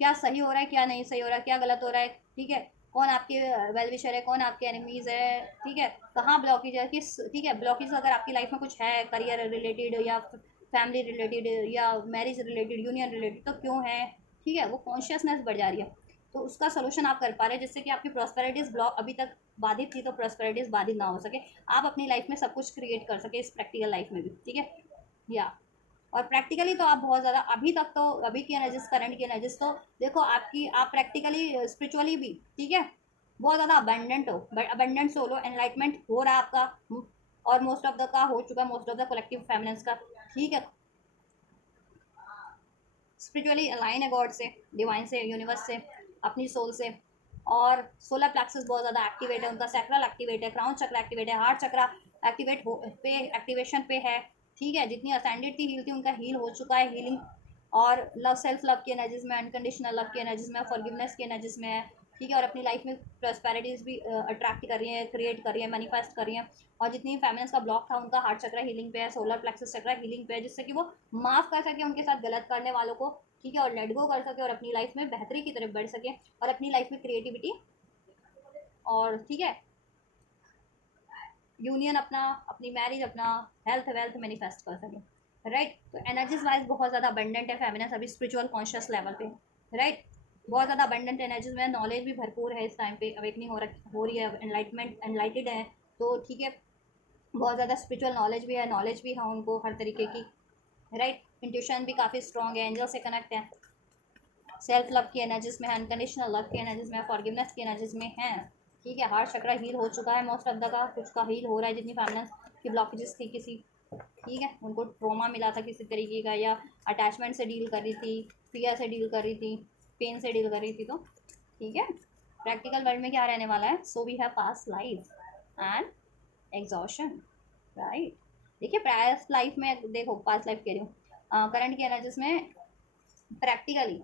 क्या सही हो रहा है क्या नहीं सही हो रहा है, क्या गलत हो रहा है, ठीक है। कौन आपके वेल विशर है, कौन आपके एनिमीज है, ठीक है। कहाँ ब्लॉकेज है, किस, ठीक है, ब्लॉकेज अगर आपकी लाइफ में कुछ है करियर रिलेटेड या फैमिली रिलेटेड या मैरिज रिलेटेड यूनियन रिलेटेड, तो क्यों है, ठीक है। वो कॉन्शियसनेस बढ़ जा रही है तो उसका सोल्यूशन आप कर पा रहे हैं जिससे कि आपकी प्रॉस्पेरिटीज ब्लॉक अभी तक बाधित थी तो प्रॉस्पेरिटीज बाधित ना हो सके, आप अपनी लाइफ में सब कुछ क्रिएट कर सके इस प्रैक्टिकल लाइफ में भी, ठीक है। या और प्रैक्टिकली तो आप बहुत ज़्यादा अभी तक तो अभी की एनर्जीज करंट की एनर्जीज तो देखो आपकी, आप प्रैक्टिकली स्पिरिचुअली भी, ठीक है, बहुत ज़्यादा अबंडेंट हो, बट अबंडेंट सोलो एनलाइटमेंट हो रहा है आपका, और मोस्ट ऑफ द का हो चुका है, मोस्ट ऑफ द कलेक्टिव फेमिनेंस का, ठीक है। स्पिरिचुअली अलाइन है गॉड से, डिवाइन से, यूनिवर्स से, अपनी सोल से। और सोलर प्लेक्सस बहुत ज़्यादा एक्टिवेट है, उनका सैक्रल एक्टिवेट है, क्राउन चक्र एक्टिवेट है, हार्ट चक्र एक्टिवेट हो पे एक्टिवेशन पे है, ठीक है। जितनी असेंडेड थी हील थी उनका हील हो चुका है, हीलिंग। और लव सेल्फ लव की एनर्जीज में, अनकंडीशनल लव की एनर्जीज में, फॉरगिवनेस की एनर्जीज में है, ठीक है। और अपनी लाइफ में प्रॉस्पेरिटीज भी अट्रैक्ट कर रही है, क्रिएट कर रही है, मैनिफेस्ट कर रही है। और जितनी फेमिनेंस का ब्लॉक था उनका हार्ट चक्र हीलिंग पे है, सोलर प्लेक्सस चक्र हीलिंग पे है, जिससे कि वो माफ़ कर सके उनके साथ गलत करने वालों को, ठीक है, और लेट गो कर सके और अपनी लाइफ में बेहतरी की तरफ बढ़ सके और अपनी लाइफ में क्रिएटिविटी और, ठीक है, यूनियन अपना, अपनी मैरिज अपना, हेल्थ वेल्थ मैनिफेस्ट कर सके, राइट। तो एनर्जीज वाइज बहुत ज़्यादा अबंडेंट है फेमिनेंस अभी स्पिरिचुअल कॉन्शियस लेवल पे, राइट। बहुत ज़्यादा अबंडेंट एनर्जीज में, नॉलेज भी भरपूर है इस टाइम पे, अवेकनिंग हो रही है, एनलाइटमेंट एनलाइटेड है, तो ठीक है। बहुत ज़्यादा स्पिरिचुअल नॉलेज भी है, नॉलेज भी है उनको हर तरीके की, राइट। इंट्यूशन भी काफ़ी स्ट्रॉन्ग है, एंजल से कनेक्ट है, सेल्फ लव की एनर्जीज में है, अनकंडीशनल लव की एनर्जीज में, फॉरगिवनेस की एनर्जीज में है, ठीक है। हार्ट चक्र हील हो चुका है मोस्ट ऑफ द का, कुछ का हील हो रहा है, जितनी फैमिनेंस की ब्लॉकेजेस थी किसी, ठीक है, उनको ट्रॉमा मिला था किसी तरीके का, या अटैचमेंट से डील कर रही थी, फियर से डील कर रही थी, पेन से डील कर रही थी, तो ठीक है। प्रैक्टिकल वर्ल्ड में क्या रहने वाला है, so we have past life and exhaustion, right. देखिए पास्ट लाइफ में, देखो पास्ट लाइफ कह रही हूँ, करंट की एनर्जीज में प्रैक्टिकली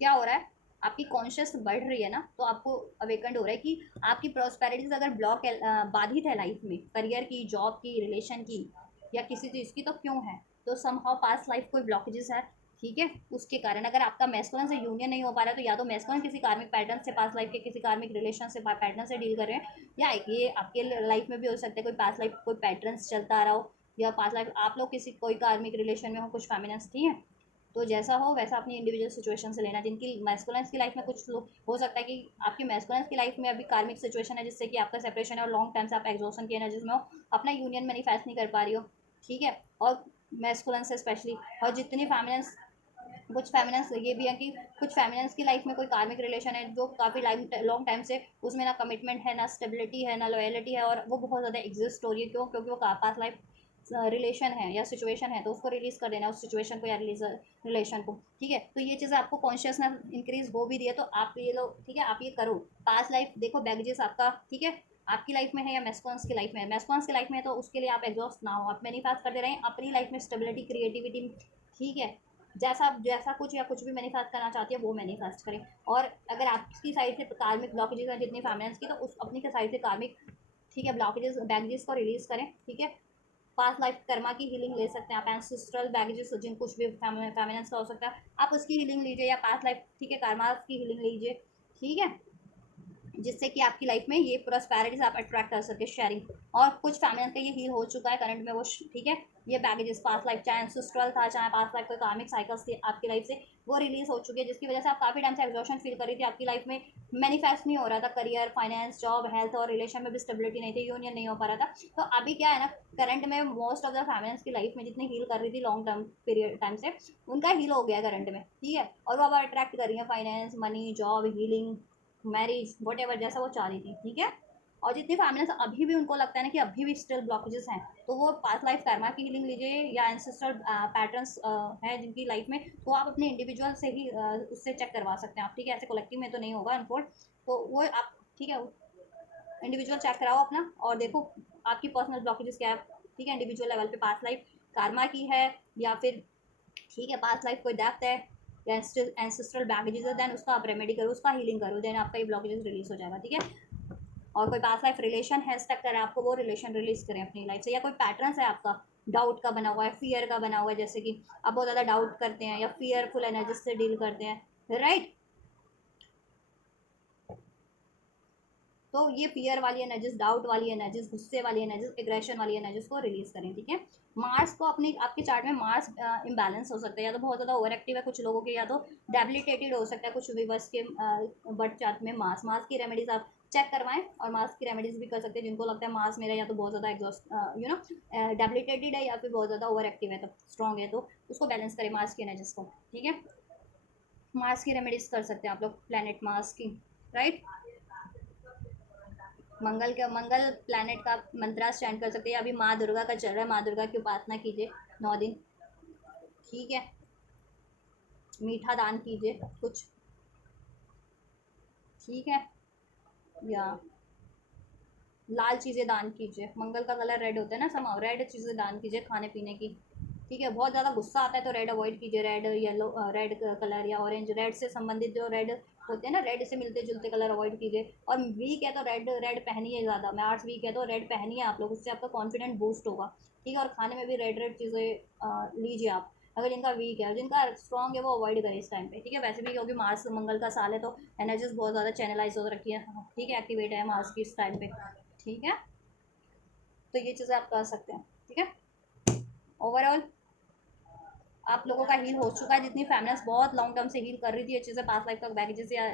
क्या हो रहा है, आपकी कॉन्शियस बढ़ रही है ना, तो आपको अवेकेंड हो रहा है कि आपकी प्रॉस्पेरिटीज अगर ब्लॉक है, बाधित है लाइफ में, करियर की, जॉब की, रिलेशन की, या किसी चीज़ की, तो क्यों है, तो समहाउ पास्ट लाइफ कोई ब्लॉकेजेस है, ठीक है। उसके कारण अगर आपका मैस्कुलिन से यूनियन नहीं हो पा रहा है तो या तो मैस्कुलिन किसी कार्मिक पैटर्न से, पास्ट लाइफ के किसी कार्मिक रिलेशन से पैटर्न से डील कर रहे हैं, या ये आपके लाइफ में भी हो सकता है कोई पास्ट लाइफ कोई पैटर्न्स चलता आ रहा हो, या पास्ट लाइफ आप लोग किसी कोई कार्मिक रिलेशन में हो, कुछ फेमिनेंस, ठीक है। तो जैसा हो वैसा अपनी इंडिविजुअल सिचुएशन से लेना, जिनकी मैस्कुलिन्स की लाइफ में कुछ लोग हो सकता है कि आपकी मैस्कुलिन्स की लाइफ में अभी कार्मिक सिचुएशन है जिससे कि आपका सेपरेशन है और लॉन्ग टाइम से आप एग्जॉशन की एनर्जीज में हो, अपना यूनियन मैनिफेस्ट नहीं कर पा रही हो, ठीक है। और मैस्कुलिन्स से स्पेशली, और जितनी फैमिनेंस, कुछ फेमिनेंस ये भी है कि कुछ फेमिनेंस की लाइफ में कोई कार्मिक रिलेशन है जो काफ़ी लाइफ लॉन्ग टाइम से उसमें ना कमिटमेंट है, ना स्टेबिलिटी है, ना लॉयलिटी है, और वो बहुत ज़्यादा एग्जिस्ट हो रही है, क्यों, क्योंकि वो पास लाइफ रिलेशन है या सिचुएशन है, तो उसको रिलीज़ कर देना उस सिचुएशन को या रिलेशन को, ठीक है। तो ये चीज़ें आपको कॉन्शियसनेस इंक्रीज हो भी रही है, तो आप ये लो, ठीक है, आप ये करो। पास लाइफ देखो बैगेजेस आपका, ठीक है, आपकी लाइफ में है या मैस्कुलिन्स की लाइफ में है, मैस्कुलिन्स की लाइफ में है तो उसके लिए आप एग्जॉस्ट ना हो, आप मैनिफेस्ट करते रहें अपनी लाइफ में स्टेबिलिटी, क्रिएटिविटी, ठीक है। जैसा जैसा कुछ या कुछ भी मैनिफेस्ट करना चाहती है वो मैनिफेस्ट करें। और अगर आपकी साइड से कार्मिक ब्लॉकेजेस हैं जितनी फैमिनेंस की, तो उस अपनी के साइड से कार्मिक, ठीक है, ब्लॉकेजेस बैगेजेस को रिलीज़ करें, ठीक है। पास्ट लाइफ कर्मा की हीलिंग ले सकते हैं आप, एंसेस्ट्रल बैगेजेस जिन कुछ भी फेमिनेंस का हो सकता है आप उसकी हीलिंग लीजिए, या पास्ट लाइफ ठीक है कर्मा की हीलिंग लीजिए, ठीक है, जिससे कि आपकी लाइफ में ये प्रॉस्पेरिटी से आप अट्रैक्ट कर सके शेयरिंग। और कुछ फैमिली का ये हील हो चुका है करंट में वो ठीक है, ये बैगेजेस पास्ट लाइफ चाहे एंसेस्ट्रल था चाहे पास्ट लाइफ कोई कार्मिक साइकिल्स थी आपकी लाइफ से वो रिलीज हो चुकी है, जिसकी वजह से आप काफ़ी टाइम से एग्जॉशन फील कर रही थी, आपकी लाइफ में मैनिफेस्ट नहीं हो रहा था, करियर फाइनेंस जॉब हेल्थ और रिलेशन में भी स्टेबिलिटी नहीं थी, यूनियन नहीं हो पा रहा था। तो अभी क्या है ना, करंट में मोस्ट ऑफ द फैमिलीज की लाइफ में जितनी हील कर रही थी लॉन्ग टर्म पीरियड टाइम से उनका हील हो गया करंट में, ठीक है, और वो अब अट्रैक्ट कर रही है finance money job healing marriage what ever जैसा वो चाह रही थी, ठीक है। और जितनी फैमिलीज अभी भी उनको लगता है ना कि अभी भी स्टिल ब्लॉकेजेस हैं, तो वो पास्ट लाइफ कर्मा की हीलिंग लीजिए या एंसेस्ट्रल पैटर्न्स है जिनकी लाइफ में, तो आप अपने इंडिविजुअल से ही उससे चेक करवा सकते हैं आप, ठीक है, ऐसे कलेक्टिव में तो नहीं होगा अनफोल्ड, तो वो आप ठीक है इंडिविजुअल चेक कराओ अपना और देखो आपकी पर्सनल ब्लॉकेजेस क्या है, ठीक है, इंडिविजुअल लेवल पे पास्ट लाइफ कर्मा की है या फिर ठीक है पास्ट लाइफ कोई डेप्थ है या एंसेस्ट्रल बैगेजेस है, देन उसका आप रेमेडी करो, उसका हीलिंग करो, देन आपका ये ब्लॉकेजेस रिलीज हो जाएगा, ठीक है। और कोई पास्ट लाइफ रिलेशन है स्टक करें आपको, वो रिलेशन रिलीज करें अपनी लाइफ से, या कोई पैटर्न है आपका डाउट का बना हुआ है फियर का बना हुआ है, जैसे कि आप बहुत ज़्यादा डाउट करते हैं या फियरफुल एनर्जीज से डील करते हैं, राइट। तो ये फियर वाली एनर्जीज डाउट वाली एनर्जीज गुस्से वाली एनर्जीज एग्रेशन वाली एनर्जीज को रिलीज करें, ठीक है। मार्स को अपनी आपके चार्ट में मार्स इम्बैलेंस हो सकता है, या तो बहुत ज़्यादा ओवर एक्टिव है कुछ लोगों के, या तो डेबिलिटेटेड हो सकता है कुछ व्यूअर्स के बर्थ चार्ट में। मार्स मार्स की रेमेडीज आप चेक करवाएं और मार्स की रेमेडीज भी कर सकते हैं जिनको लगता है मार्स मेरा या तो बहुत ज़्यादा एग्जॉस्ट यू नो डेबिलिटेटेड है या फिर बहुत ज़्यादा ओवर एक्टिव है तो स्ट्रॉन्ग है, तो उसको बैलेंस करें मार्स की एनर्जीज को, ठीक है। मार्स की रेमेडीज कर सकते हैं आप लोग प्लैनेट मार्स की, राइट। मंगल प्लैनेट का मंत्रा स्टैंड कर सकते हैं, अभी माँ दुर्गा का चल रहा है, माँ दुर्गा की उपासना कीजिए 9 दिन, ठीक है, मीठा दान कीजिए कुछ, ठीक है, या लाल चीज़ें दान कीजिए, मंगल का कलर रेड होता है ना, समाओ रेड चीज़ें दान कीजिए खाने पीने की, ठीक है। बहुत ज़्यादा गुस्सा आता है तो रेड अवॉइड कीजिए, रेड येलो रेड कलर या ऑरेंज रेड से संबंधित जो रेड होते हैं ना रेड से मिलते जुलते कलर अवॉइड कीजिए। और वीक है तो रेड रेड पहनिए ज़्यादा, मार्स वीक है तो रेड पहनिए आप लोग, उससे आपका कॉन्फिडेंट बूस्ट होगा, ठीक है। और खाने में भी रेड रेड चीज़ें लीजिए आप, अगर जिनका वीक है, जिनका स्ट्रॉन्ग है वो अवॉइड करें इस टाइम पे, ठीक है। वैसे भी क्योंकि मार्स मंगल का साल है तो एनर्जीज बहुत ज़्यादा चैनलाइज हो रखी है, ठीक है, एक्टिवेट है मार्स की इस टाइम पे, ठीक है। तो ये चीज़ें आप कर सकते हैं, ठीक है। ओवरऑल आप लोगों का हील हो चुका है, जितनी फैमिलीज बहुत लॉन्ग टर्म से हील कर रही थी ये चीज़ें पास्ट लाइफ तक बैगेजेस या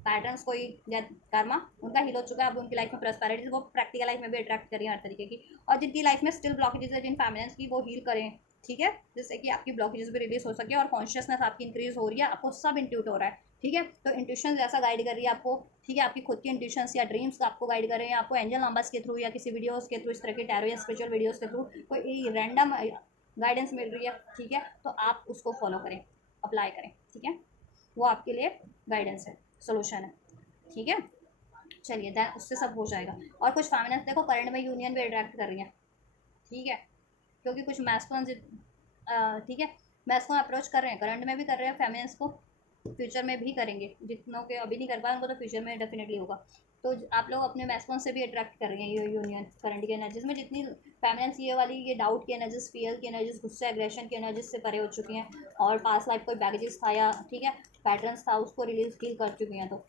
पैटर्न्स कोई या कर्मा, उनका हील हो चुका है। अब उनकी लाइफ में प्रॉस्पेरिटी वो प्रैक्टिकल लाइफ में भी अट्रैक्ट करें हर तरीके की, और जिनकी लाइफ में स्टिल ब्लॉकेजेस है जिन फैमिलीज की वो हील करें, ठीक है, जिससे कि आपकी ब्लॉकेजेस भी रिलीज हो सके और कॉन्शियसनेस आपकी इंक्रीज हो रही है, आपको सब इंट्यूट हो रहा है, ठीक है। तो इंट्यूशन जैसा गाइड कर रही है आपको, ठीक है, आपकी खुद की इंट्यूशंस या ड्रीम्स आपको गाइड कर रहे हैं, आपको एंजल नंबर्स के थ्रू या किसी वीडियोस के थ्रू इस तरह के टैरो या स्पिरिचुअल वीडियोस के थ्रू कोई रैंडम गाइडेंस मिल रही है, ठीक है, तो आप उसको फॉलो करें अप्लाई करें, ठीक है, वो आपके लिए गाइडेंस है सोल्यूशन है, ठीक है। चलिए दैन उससे सब हो जाएगा। और कुछ फैमिलीज देखो करंट में यूनियन भी अट्रैक्ट कर रही हैं, ठीक है, क्योंकि कुछ मैस्कुलिन ठीक है मैस्कुलिन अप्रोच कर रहे हैं, करंट में भी कर रहे हैं फैमिलीज को, फ्यूचर में भी करेंगे, जितनों के अभी नहीं कर पाए उनको तो फ्यूचर में डेफिनेटली होगा। तो आप लोग अपने मैस्कुलिन से भी अट्रैक्ट कर रहे हैं ये यूनियन करंट की एनर्जीज में, जितनी फेमिनिन ये वाली ये डाउट की एनर्जीज फियर की एनर्जीज गुस्से एग्रेशन की एनर्जीज से परे हो चुकी हैं, और पास्ट लाइफ कोई बैगेजेस था या ठीक है पैटर्न्स था उसको रिलीज फील कर चुकी हैं। तो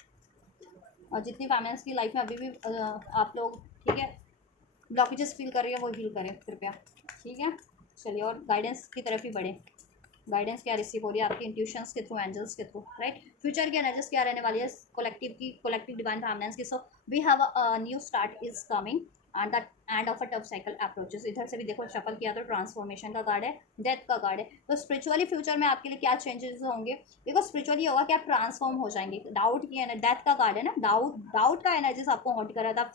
और जितनी फेमिनिन की लाइफ में अभी भी आप लोग ठीक है ब्लॉकेजेस फील कर रही है वो हील करें कृपया, ठीक है। चलिए और गाइडेंस की तरफ ही बढ़े, गाइडेंस क्या रिसीव हो रही है आपकी इंट्यूशंस के थ्रू एंजल्स के थ्रू, राइट। फ्यूचर की एनर्जीज क्या रहने वाली है कलेक्टिव डिवाइन फैमिलीज की। So we have a new start is coming and the end of a tough cycle approaches. इधर से भी देखो शफल किया तो ट्रांसफॉर्मेशन का कार्ड है, डेथ का कार्ड है। तो स्पिरिचुअली फ्यूचर में आपके लिए क्या चेंजेस होंगे, देखो स्पिरिचुअली होगा कि आप ट्रांसफॉर्म हो जाएंगे। डाउट की डेथ का कार्ड है ना, डाउट का एनर्जीज आपको हॉन्ट कर रहा था,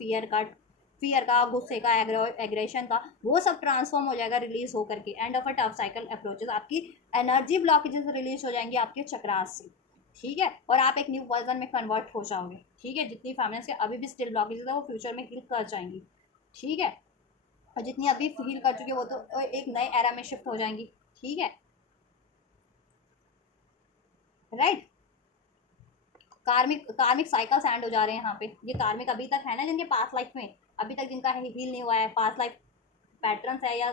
फियर का गुस्से का एग्रेशन का, वो सब ट्रांसफॉर्म हो जाएगा रिलीज होकर के। And of a tough cycle approaches, आपकी एनर्जी ब्लॉकेजेस रिलीज हो जाएंगी आपके चक्रास से, ठीक है, और आप एक न्यू वर्जन में कन्वर्ट हो जाओगे, ठीक है। जितनी फैमिलीज के अभी भी स्टिल ब्लॉकेजेस है वो फ्यूचर में हील कर जाएंगी, ठीक है, और जितनी अभी हील कर चुकी है वो तो एक नए एरा में शिफ्ट हो जाएंगी, ठीक है, राइट। कार्मिक साइकिल्स एंड हो जा रहे हैं यहाँ पे, ये कार्मिक अभी तक है ना जिनके पास्ट लाइफ में अभी तक जिनका हील नहीं हुआ है पास्ट लाइफ पैटर्न्स है या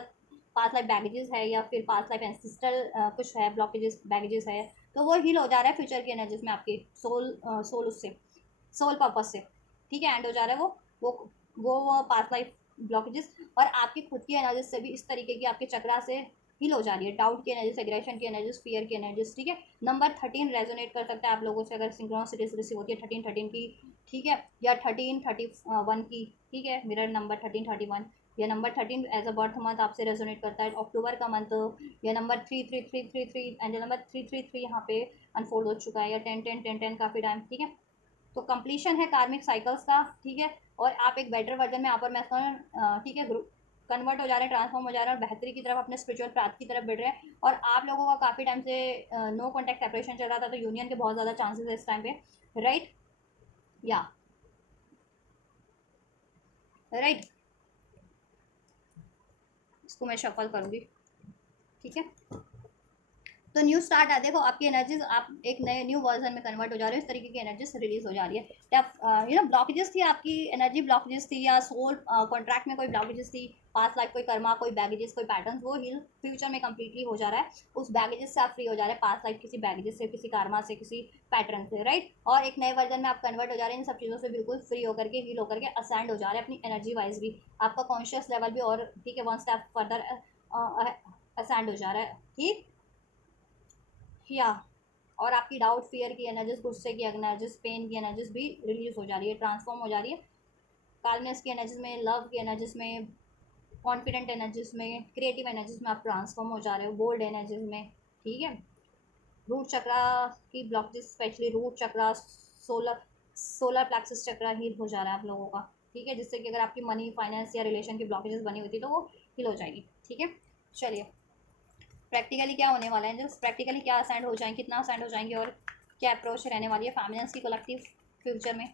पास्ट लाइफ बैगेजेस है या फिर पास्ट लाइफ एंसिस्ट्रल कुछ है, ब्लॉकेजेस बैगेजेस है, तो वो हील हो जा रहा है फ्यूचर की एनर्जीज में आपकी सोल उससे, सोल पर्पज से, ठीक है, एंड हो जा रहा है वो पास्ट लाइफ ब्लॉकेजेस। और आपकी खुद की एनर्जीज से भी इस तरीके की आपके चक्रा से हील हो जा रही है, डाउट की एनर्जीज, एग्रेशन की एनर्जीज, फियर की एनर्जीज, ठीक है। नंबर 13 रेजोनेट कर सकता है आप लोगों से अगर सिंक्रोनिसिटीज रिसीव होती है 13 की, ठीक है, या 13 31 की, ठीक है, मिरर नंबर 13 31, या number 13 as a birth month आपसे रेजोनेट करता है, अक्टूबर का मंथ, या नंबर 33333 एंड नंबर 333 यहाँ पे अनफोल्ड हो चुका है, या 10 10 10 10 काफ़ी टाइम, ठीक है। तो कंप्लीशन है कार्मिक साइकिल्स का, ठीक है, और आप एक बेटर वर्जन में यहाँ पर मैं ठीक है कन्वर्ट हो जा रहे हैं, ट्रांसफॉर्म हो जा रहे हैं, और बेहतरी की तरफ, अपने स्पिरिचुअल प्राप्ति की तरफ बढ़ रहे हैं। और आप लोगों का काफ़ी टाइम से नो कॉन्टैक्ट सेपरेशन चल रहा था, तो यूनियन के बहुत ज़्यादा चांसेस है इस टाइम पे, राइट, या राइट, इसको मैं शफल करूँगी, ठीक है। तो न्यू स्टार्ट है, देखो आपकी एनर्जीज आप एक नए न्यू वर्जन में कन्वर्ट हो जा रहे हो, इस तरीके की एनर्जीज रिलीज हो जा रही है। जब ब्लॉकेजेस थी आपकी, एनर्जी ब्लॉकेजेस थी या सोल कॉन्ट्रैक्ट में कोई ब्लॉकेजेस थी, पास्ट लाइफ कोई कर्मा, कोई बैगेजेस, कोई पैटर्न, वो हील फ्यूचर में कंप्लीटली हो जा रहा है, उस बैगेजेस से आप फ्री हो जा रहे हैं, पास्ट लाइफ किसी बैगेजेस से, किसी कर्मा से, किसी पैटर्न से, राइट। और एक नए वर्जन में आप कन्वर्ट हो जा रहे हैं इन सब चीज़ों से बिल्कुल फ्री होकर के, हील होकर के असेंड हो जा रहे हैं अपनी एनर्जी वाइज भी, आपका कॉन्शियस लेवल भी, और ठीक है वन स्टेप फर्दर असेंड हो जा रहा है, ठीक, या और आपकी डाउट, फियर की एनर्जीज, गुस्से की एनर्जीज, पेन की एनर्जीज भी रिलीज हो जा रही है, ट्रांसफॉर्म हो जा रही है, कालनेस की एनर्जीज में, लव की एनर्जीज में, कॉन्फिडेंट एनर्जीज में, क्रिएटिव एनर्जीज में आप ट्रांसफॉर्म हो जा रहे हो, बोल्ड एनर्जीज में, ठीक है। रूट चक्रा की ब्लॉकेज, स्पेशली रूट चक्रा, सोलर सोलर प्लेक्सस चक्रा हील हो जा रहा है आप लोगों का, ठीक है, जिससे कि अगर आपकी मनी, फाइनेंस या रिलेशन की ब्लॉकेजेस बनी होती तो वो हील हो जाएगी, ठीक है। चलिए प्रैक्टिकली क्या होने वाला है, जो प्रैक्टिकली क्या असेंड हो जाएंगे, कितना असेंड हो जाएंगे, और क्या अप्रोच रहने वाली है फैमिलियंस की कलेक्टिव फ्यूचर में।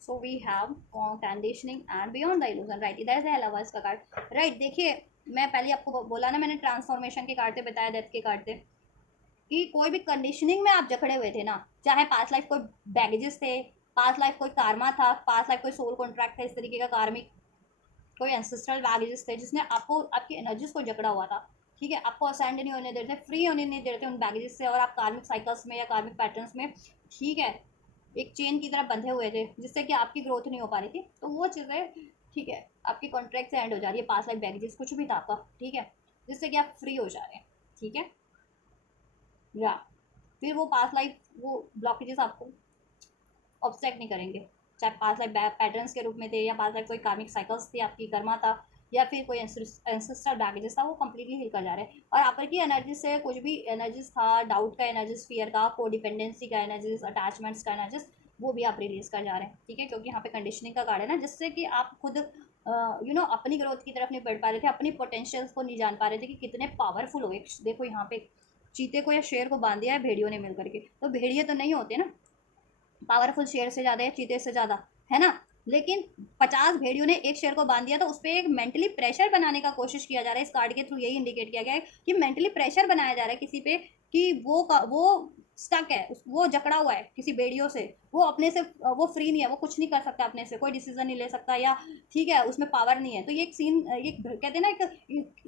So we have conditioning and beyond the illusion, right, इधर से है लवर्स का कार्ड, राइट। देखिए मैं पहले आपको बोला ना, मैंने ट्रांसफॉर्मेशन के कार्ड थे बताया, डेथ के कार्ड थे, कि कोई भी कंडीशनिंग में आप जकड़े हुए थे ना, चाहे पास्ट लाइफ कोई बैगेजेस थे, पास्ट लाइफ कोई कारमा था, पास्ट लाइफ कोई सोल कॉन्ट्रैक्ट था, इस तरीके का कार्मिक कोई एंसेस्ट्रल बैगेजेस थे जिसने आपको, आपकी एनर्जीज को जकड़ा हुआ था, ठीक है, आपको असेंड नहीं होने दे रहे थे, फ्री होने नहीं दे रहे थे उन बैगेजेस से, और आप कार्मिक साइकिल्स में या कार्मिक पैटर्न्स में, ठीक है, एक चेन की तरफ बंधे हुए थे, जिससे कि आपकी ग्रोथ नहीं हो पा रही थी, तो वो चीज़ें, ठीक है, आपकी कॉन्ट्रैक्ट से एंड हो जा रही है, पास लाइफ बैगेजेस कुछ भी था आपका, ठीक है, जिससे कि आप फ्री हो जा रहे हैं, ठीक है, या फिर वो पास लाइफ वो ब्लॉकेजेस आपको ऑब्स्ट्रैक्ट नहीं करेंगे, चाहे पास लाइफ पैटर्न्स के रूप में थे, या पास लाइफ कोई कार्मिक साइकिल्स थी आपकी, कर्मा था, या फिर कोई एंसेस्ट्रल बैगेजेस था, वो कंप्लीटली हिल कर जा रहे हैं। और आपकी की एनर्जी से कुछ भी एनर्जीज था, डाउट का एनर्जीज, फियर का, कोडिपेंडेंसी का एनर्जीज, अटैचमेंट्स का एनर्जीज, वो भी आप रिलीज कर जा रहे हैं, ठीक है, क्योंकि यहाँ पे कंडीशनिंग का कार्ड है ना, जिससे कि आप खुद अपनी ग्रोथ की तरफ नहीं बढ़ पा रहे थे, अपनी पोटेंशियल्स को नहीं जान पा रहे थे कि कितने पावरफुल हो गए। देखो यहाँ पे चीते को या शेर को बांध दिया है भेड़ियों ने मिल करके, तो भेड़िए तो नहीं होते ना पावरफुल, शेर से ज़्यादा या चीते से ज़्यादा, है ना, लेकिन 50 भेड़ियों ने एक शेर को बांध दिया, तो उस पर एक मेंटली प्रेशर बनाने का कोशिश किया जा रहा है, इस कार्ड के थ्रू यही इंडिकेट किया गया है कि मेंटली प्रेशर बनाया जा रहा है किसी पे, कि वो स्टक है, वो जकड़ा हुआ है किसी बेड़ियों से, वो अपने से वो फ्री नहीं है, वो कुछ नहीं कर सकता अपने से, कोई डिसीजन नहीं ले सकता, या ठीक है उसमें पावर नहीं है, तो ये एक सीन, ये कहते हैं ना एक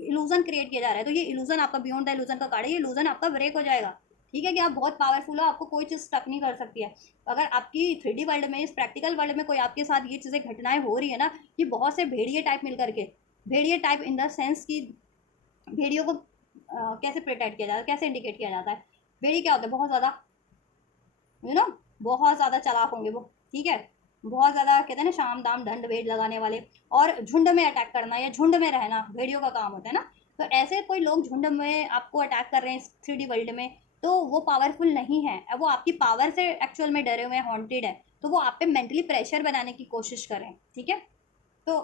इल्यूजन क्रिएट किया जा रहा है, तो ये इल्यूजन आपका बियॉन्ड द इल्यूजन का कार्ड है, ये इल्यूजन आपका ब्रेक हो जाएगा, ठीक है, कि आप बहुत पावरफुल हो, आपको कोई चीज़ स्टक नहीं कर सकती है। अगर आपकी 3D वर्ल्ड में, इस प्रैक्टिकल वर्ल्ड में कोई आपके साथ ये चीज़ें घटनाएं हो रही है ना, कि बहुत से भेड़िए टाइप मिल करके, भेड़िए टाइप इन द सेंस कि भेड़ियों को कैसे प्रोटेक्ट किया जाता है, कैसे इंडिकेट किया जाता है, भेड़िए क्या होता है, बहुत ज़्यादा बहुत ज़्यादा चालाक होंगे वो, ठीक है, बहुत ज़्यादा कहते हैं ना शाम दाम दंड भेद लगाने वाले, और झुंड में अटैक करना या झुंड में रहना भेड़ियों का काम होता है ना, तो ऐसे कोई लोग झुंड में आपको अटैक कर रहे हैं इस 3D वर्ल्ड में, तो वो पावरफुल नहीं है, वो आपकी पावर से एक्चुअल में डरे हुए हैं, हॉन्टेड है, तो वो आप पे मेंटली प्रेशर बनाने की कोशिश कर रहे हैं, ठीक है, तो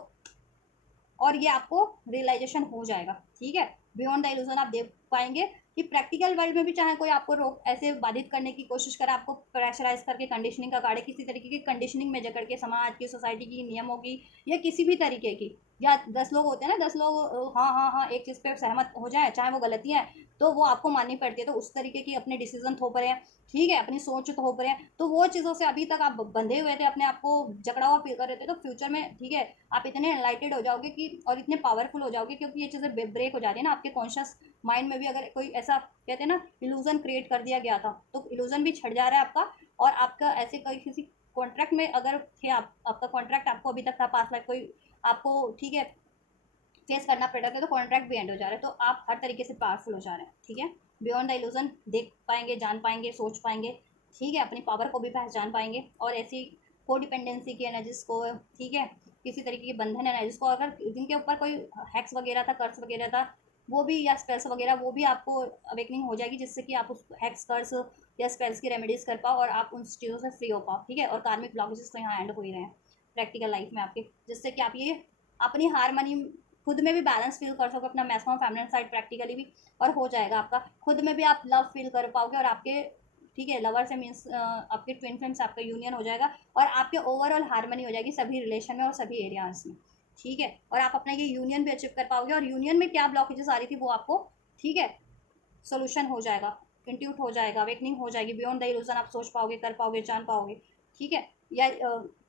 और ये आपको रियलाइजेशन हो जाएगा, ठीक है, बियॉन्ड द इल्यूजन आप देख पाएंगे कि प्रैक्टिकल वर्ल्ड में भी चाहे कोई आपको रोक ऐसे बाधित करने की कोशिश करे, आपको प्रेशराइज करके कंडीशनिंग का कार्ड, किसी तरीके की कंडीशनिंग में जकड़ के, समाज की, सोसाइटी की, नियमों की, या किसी भी तरीके की, या 10 लोग होते हैं ना, 10 लोग हाँ हाँ हाँ एक चीज़ पे सहमत हो जाए, चाहे वो गलतियाँ हैं तो वो आपको माननी पड़ती है, तो उस तरीके की अपने डिसीजन थोप रहे हैं, ठीक है, अपनी सोच थोप रहे हैं, तो वो चीज़ों से अभी तक आप बंधे हुए थे, अपने आप को जकड़ा हुआ फील कर रहे थे, तो फ्यूचर में ठीक है आप इतने एनलाइटेड हो जाओगे कि और इतने पावरफुल हो जाओगे, क्योंकि ये चीज़ें ब्रेक हो जा रही है ना आपके कॉन्शियस माइंड में भी। अगर कोई ऐसा कहते हैं ना इल्यूजन क्रिएट कर दिया गया था, तो इल्यूजन भी छट जा रहा है आपका, और आपका ऐसे कोई किसी कॉन्ट्रैक्ट में अगर थे आप, आपका कॉन्ट्रैक्ट आपको अभी तक था पास लाइफ कोई आपको ठीक है फेस करना पड़ रहा था, तो कॉन्ट्रैक्ट भी एंड हो जा रहा है, तो आप हर तरीके से पावरफुल हो जा रहे हैं, ठीक है, बियॉन्ड द इल्यूजन देख पाएंगे, जान पाएंगे, सोच पाएंगे, ठीक है, अपनी पावर को भी पहचान पाएंगे, और ऐसी को डिपेंडेंसी की एनर्जीज को, ठीक है, किसी तरीके की बंधन एनर्जीज को, अगर जिनके ऊपर कोई हैक्स वगैरह था, कर्स वगैरह था, वो भी, या स्पेल्स वगैरह, वो भी आपको अवेकनिंग हो जाएगी, जिससे कि आप उस हैक्स कर्स या स्पेल्स की रेमेडीज कर पाओ और आप उन चीज़ों से फ्री हो पाओ, ठीक है, और कार्मिक ब्लॉकेजेस तो यहाँ एंड हो ही रहे हैं प्रैक्टिकल लाइफ में आपके, जिससे कि आप ये अपनी हारमनी खुद में भी बैलेंस फील कर सको, अपना मैक्सिमम फेमिनिन साइड प्रैक्टिकली भी, और हो जाएगा आपका, खुद में भी आप लव फील कर पाओगे, और आपके ठीक है लवर से मीन्स आपके ट्विन फ्लेम से आपका यूनियन हो जाएगा, और आपके ओवरऑल हारमनी हो जाएगी सभी रिलेशन में और सभी एरियाज में, ठीक है, और आप अपना ये यूनियन भी अचीव कर पाओगे, और यूनियन में क्या ब्लॉकेजेस आ रही थी वो आपको ठीक है सोल्यूशन हो जाएगा, इंट्यूट हो जाएगा, अवेकनिंग हो जाएगी, बियॉन्ड द इल्यूजन आप सोच पाओगे, कर पाओगे, जान पाओगे, ठीक है, या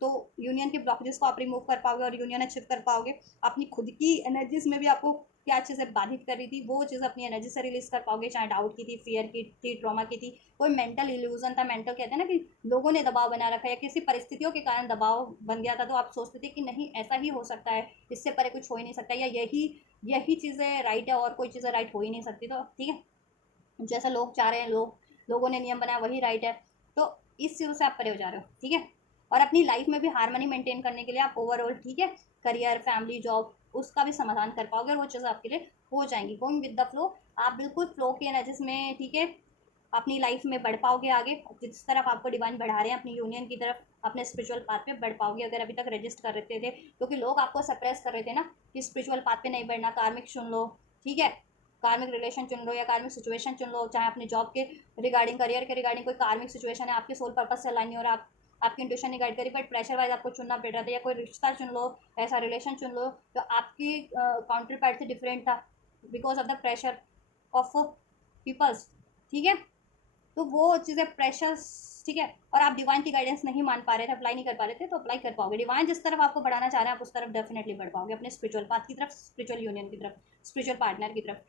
तो यूनियन के ब्लॉकेजेस को आप रिमूव कर पाओगे और यूनियन अचीव कर पाओगे, अपनी खुद की एनर्जीज में भी आपको क्या चीज़ें बाधित कर रही थी वो चीज़ अपनी एनर्जी से रिलीज कर पाओगे, चाहे डाउट की थी, फियर की थी, ट्रॉमा की थी, कोई मेंटल इल्यूजन था, मेंटल कहते हैं ना कि लोगों ने दबाव बना रखा है या किसी परिस्थितियों के कारण दबाव बन गया था, तो आप सोचते थे कि नहीं ऐसा ही हो सकता है, इससे परे कुछ हो ही नहीं सकता, या यही यही चीज़ें राइट है और कोई चीज़ें राइट हो ही नहीं सकती, तो ठीक है जैसा लोग चाह रहे हैं, लोगों ने नियम बनाया वही राइट है, तो इस चीज़ों से आप परे हो जा रहे हो, ठीक है, और अपनी लाइफ में भी हारमनी मेंटेन करने के लिए आप ओवरऑल ठीक है करियर, फैमिली, जॉब, उसका भी समाधान कर पाओगे, और वो चीज़ें आपके लिए हो जाएंगी, गोइंग विद द फ्लो, आप बिल्कुल फ्लो की एनर्जीज में ठीक है अपनी लाइफ में बढ़ पाओगे आगे, जिस तरफ आपको डिवाइन बढ़ा रहे हैं अपनी यूनियन की तरफ, अपने स्पिरिचुअल पाथ पे बढ़ पाओगे, अगर अभी तक रजिस्ट कर रहे थे क्योंकि लोग आपको सप्रेस कर रहे थे ना कि स्पिरिचुअल पाथ पे नहीं बढ़ना, कार्मिक चुन लो, ठीक है, कार्मिक रिलेशन चुन लो या कार्मिक सिचुएशन चुन लो, चाहे अपने जॉब के रिगार्डिंग, करियर के रिगार्डिंग कोई कार्मिक सिचुएशन है, आपके सोल पर्पस से अलाइन नहीं हो रहा, आप आपकी इंट्यूशन नहीं गाइड करी, बट प्रेशर वाइज आपको चुनना पड़ रहा था, या कोई रिश्ता चुन लो, ऐसा रिलेशन चुन लो जो आपकी काउंटर पार्ट से डिफरेंट था, because of the pressure of peoples, ठीक है, तो वो चीज़ें प्रेशर्स, ठीक है, और आप डिवाइन की गाइडेंस नहीं मान पा रहे थे, अप्लाई नहीं कर पा रहे थे, तो अप्लाई कर पाओगे, डिवाइन जिस तरफ आपको बढ़ाना चाह रहे हैं आप उस तरफ डेफिनेटली बढ़ पाओगे, अपने स्पिरिचुअल पाथ की तरफ, स्पिरिचुअल यूनियन की तरफ, स्पिरिचुअल पार्टनर की तरफ,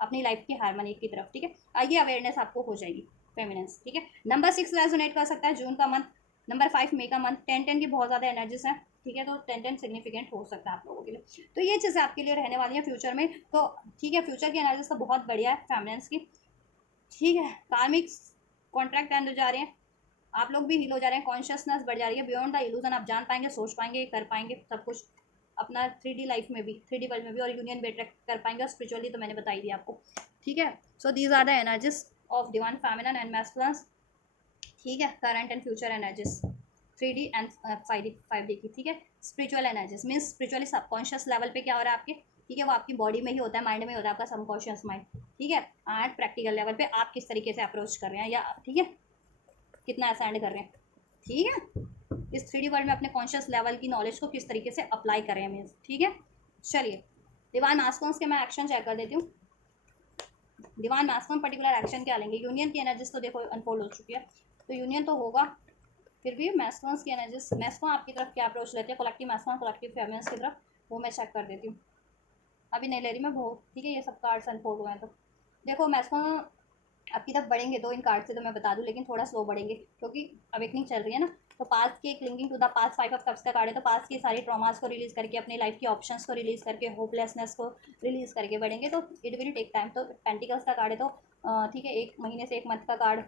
अपनी लाइफ की हारमोनी की तरफ, ठीक है, ये अवेयरनेस आपको हो जाएगी, फेमिनेंस, ठीक है, नंबर 6 रेजोनेट कर सकता है जून का मंथ, नंबर 5 मई का मंथ, 10 की बहुत ज़्यादा एनर्जीज है, ठीक है, तो 10 सिग्निफिकेंट हो सकता है आप लोगों के लिए, तो ये चीज़ें आपके लिए रहने वाली है फ्यूचर में, तो ठीक है फ्यूचर की एनर्जीज तो बहुत बढ़िया है फेमिनेंस की, ठीक है, कार्मिक कॉन्ट्रैक्ट एंड हो जा रहे हैं, आप लोग भी हील हो जा रहे हैं, कॉन्शियसनेस बढ़ जा रही है, बियॉन्ड द इल्यूजन आप जान पाएंगे, सोच पाएंगे, कर पाएंगे सब कुछ अपना 3D लाइफ में भी, 3D वर्ल्ड में भी, और यूनियन भी अट्रैक्ट कर पाएंगे, और स्पिरिचुअली तो मैंने बताई दी आपको, ठीक है, so these are the energies of divine feminine and masculine, ठीक है, current and future energies 3D and 5D की, ठीक है, spiritual energies means spiritually subconscious level पे क्या हो रहा है आपके, ठीक है, वो आपकी बॉडी में ही होता है, माइंड में होता है आपका सबकॉन्शियस माइंड, ठीक है, एंड प्रैक्टिकल लेवल पे आप किस तरीके से अप्रोच कर रहे हैं, या ठीक है कितना असेंड कर रहे हैं, ठीक है, इस 3D वर्ल्ड में अपने कॉन्शियस लेवल की नॉलेज को किस तरीके से अप्लाई कर रहे हैं मीन्स, ठीक है, चलिए डिवाइन मास्कॉन्स के मैं एक्शन चेक कर देती हूँ, डिवाइन मास्कॉन पर्टिकुलर एक्शन क्या लेंगे, यूनियन की एनर्जीज तो देखो अनफोल्ड हो चुकी है, तो यूनियन तो होगा, फिर भी मैस्कुलिन्स की एनर्जीज, मैस्कुलिन आपकी तरफ क्या अप्रोच लेते हैं, कलेक्टिव मैस्कुलिन कलेक्टिव फेमिनिन्स की तरफ, वो मैं चेक कर देती हूँ, अभी नहीं ले रही मैं बहुत, ठीक है, ये सब कार्ड्स अनफोल्ड हुए हैं, तो देखो मैस्कुलिन आपकी तरफ बढ़ेंगे दो इन कार्ड से, तो मैं बता दूं, लेकिन थोड़ा स्लो बढ़ेंगे क्योंकि अवेकनिंग चल रही है ना, तो पास्ट के एक linking to the past 5 of cups का कार्ड है, तो पास्ट की सारी ट्रॉमास को रिलीज करके, अपनी लाइफ के ऑप्शंस को रिलीज करके, होपलेसनेस को रिलीज करके बढ़ेंगे, तो इट विल टेक टाइम, तो पेंटिकल्स का कार्ड है, तो ठीक है 1 महीने से 1 मंथ का कार्ड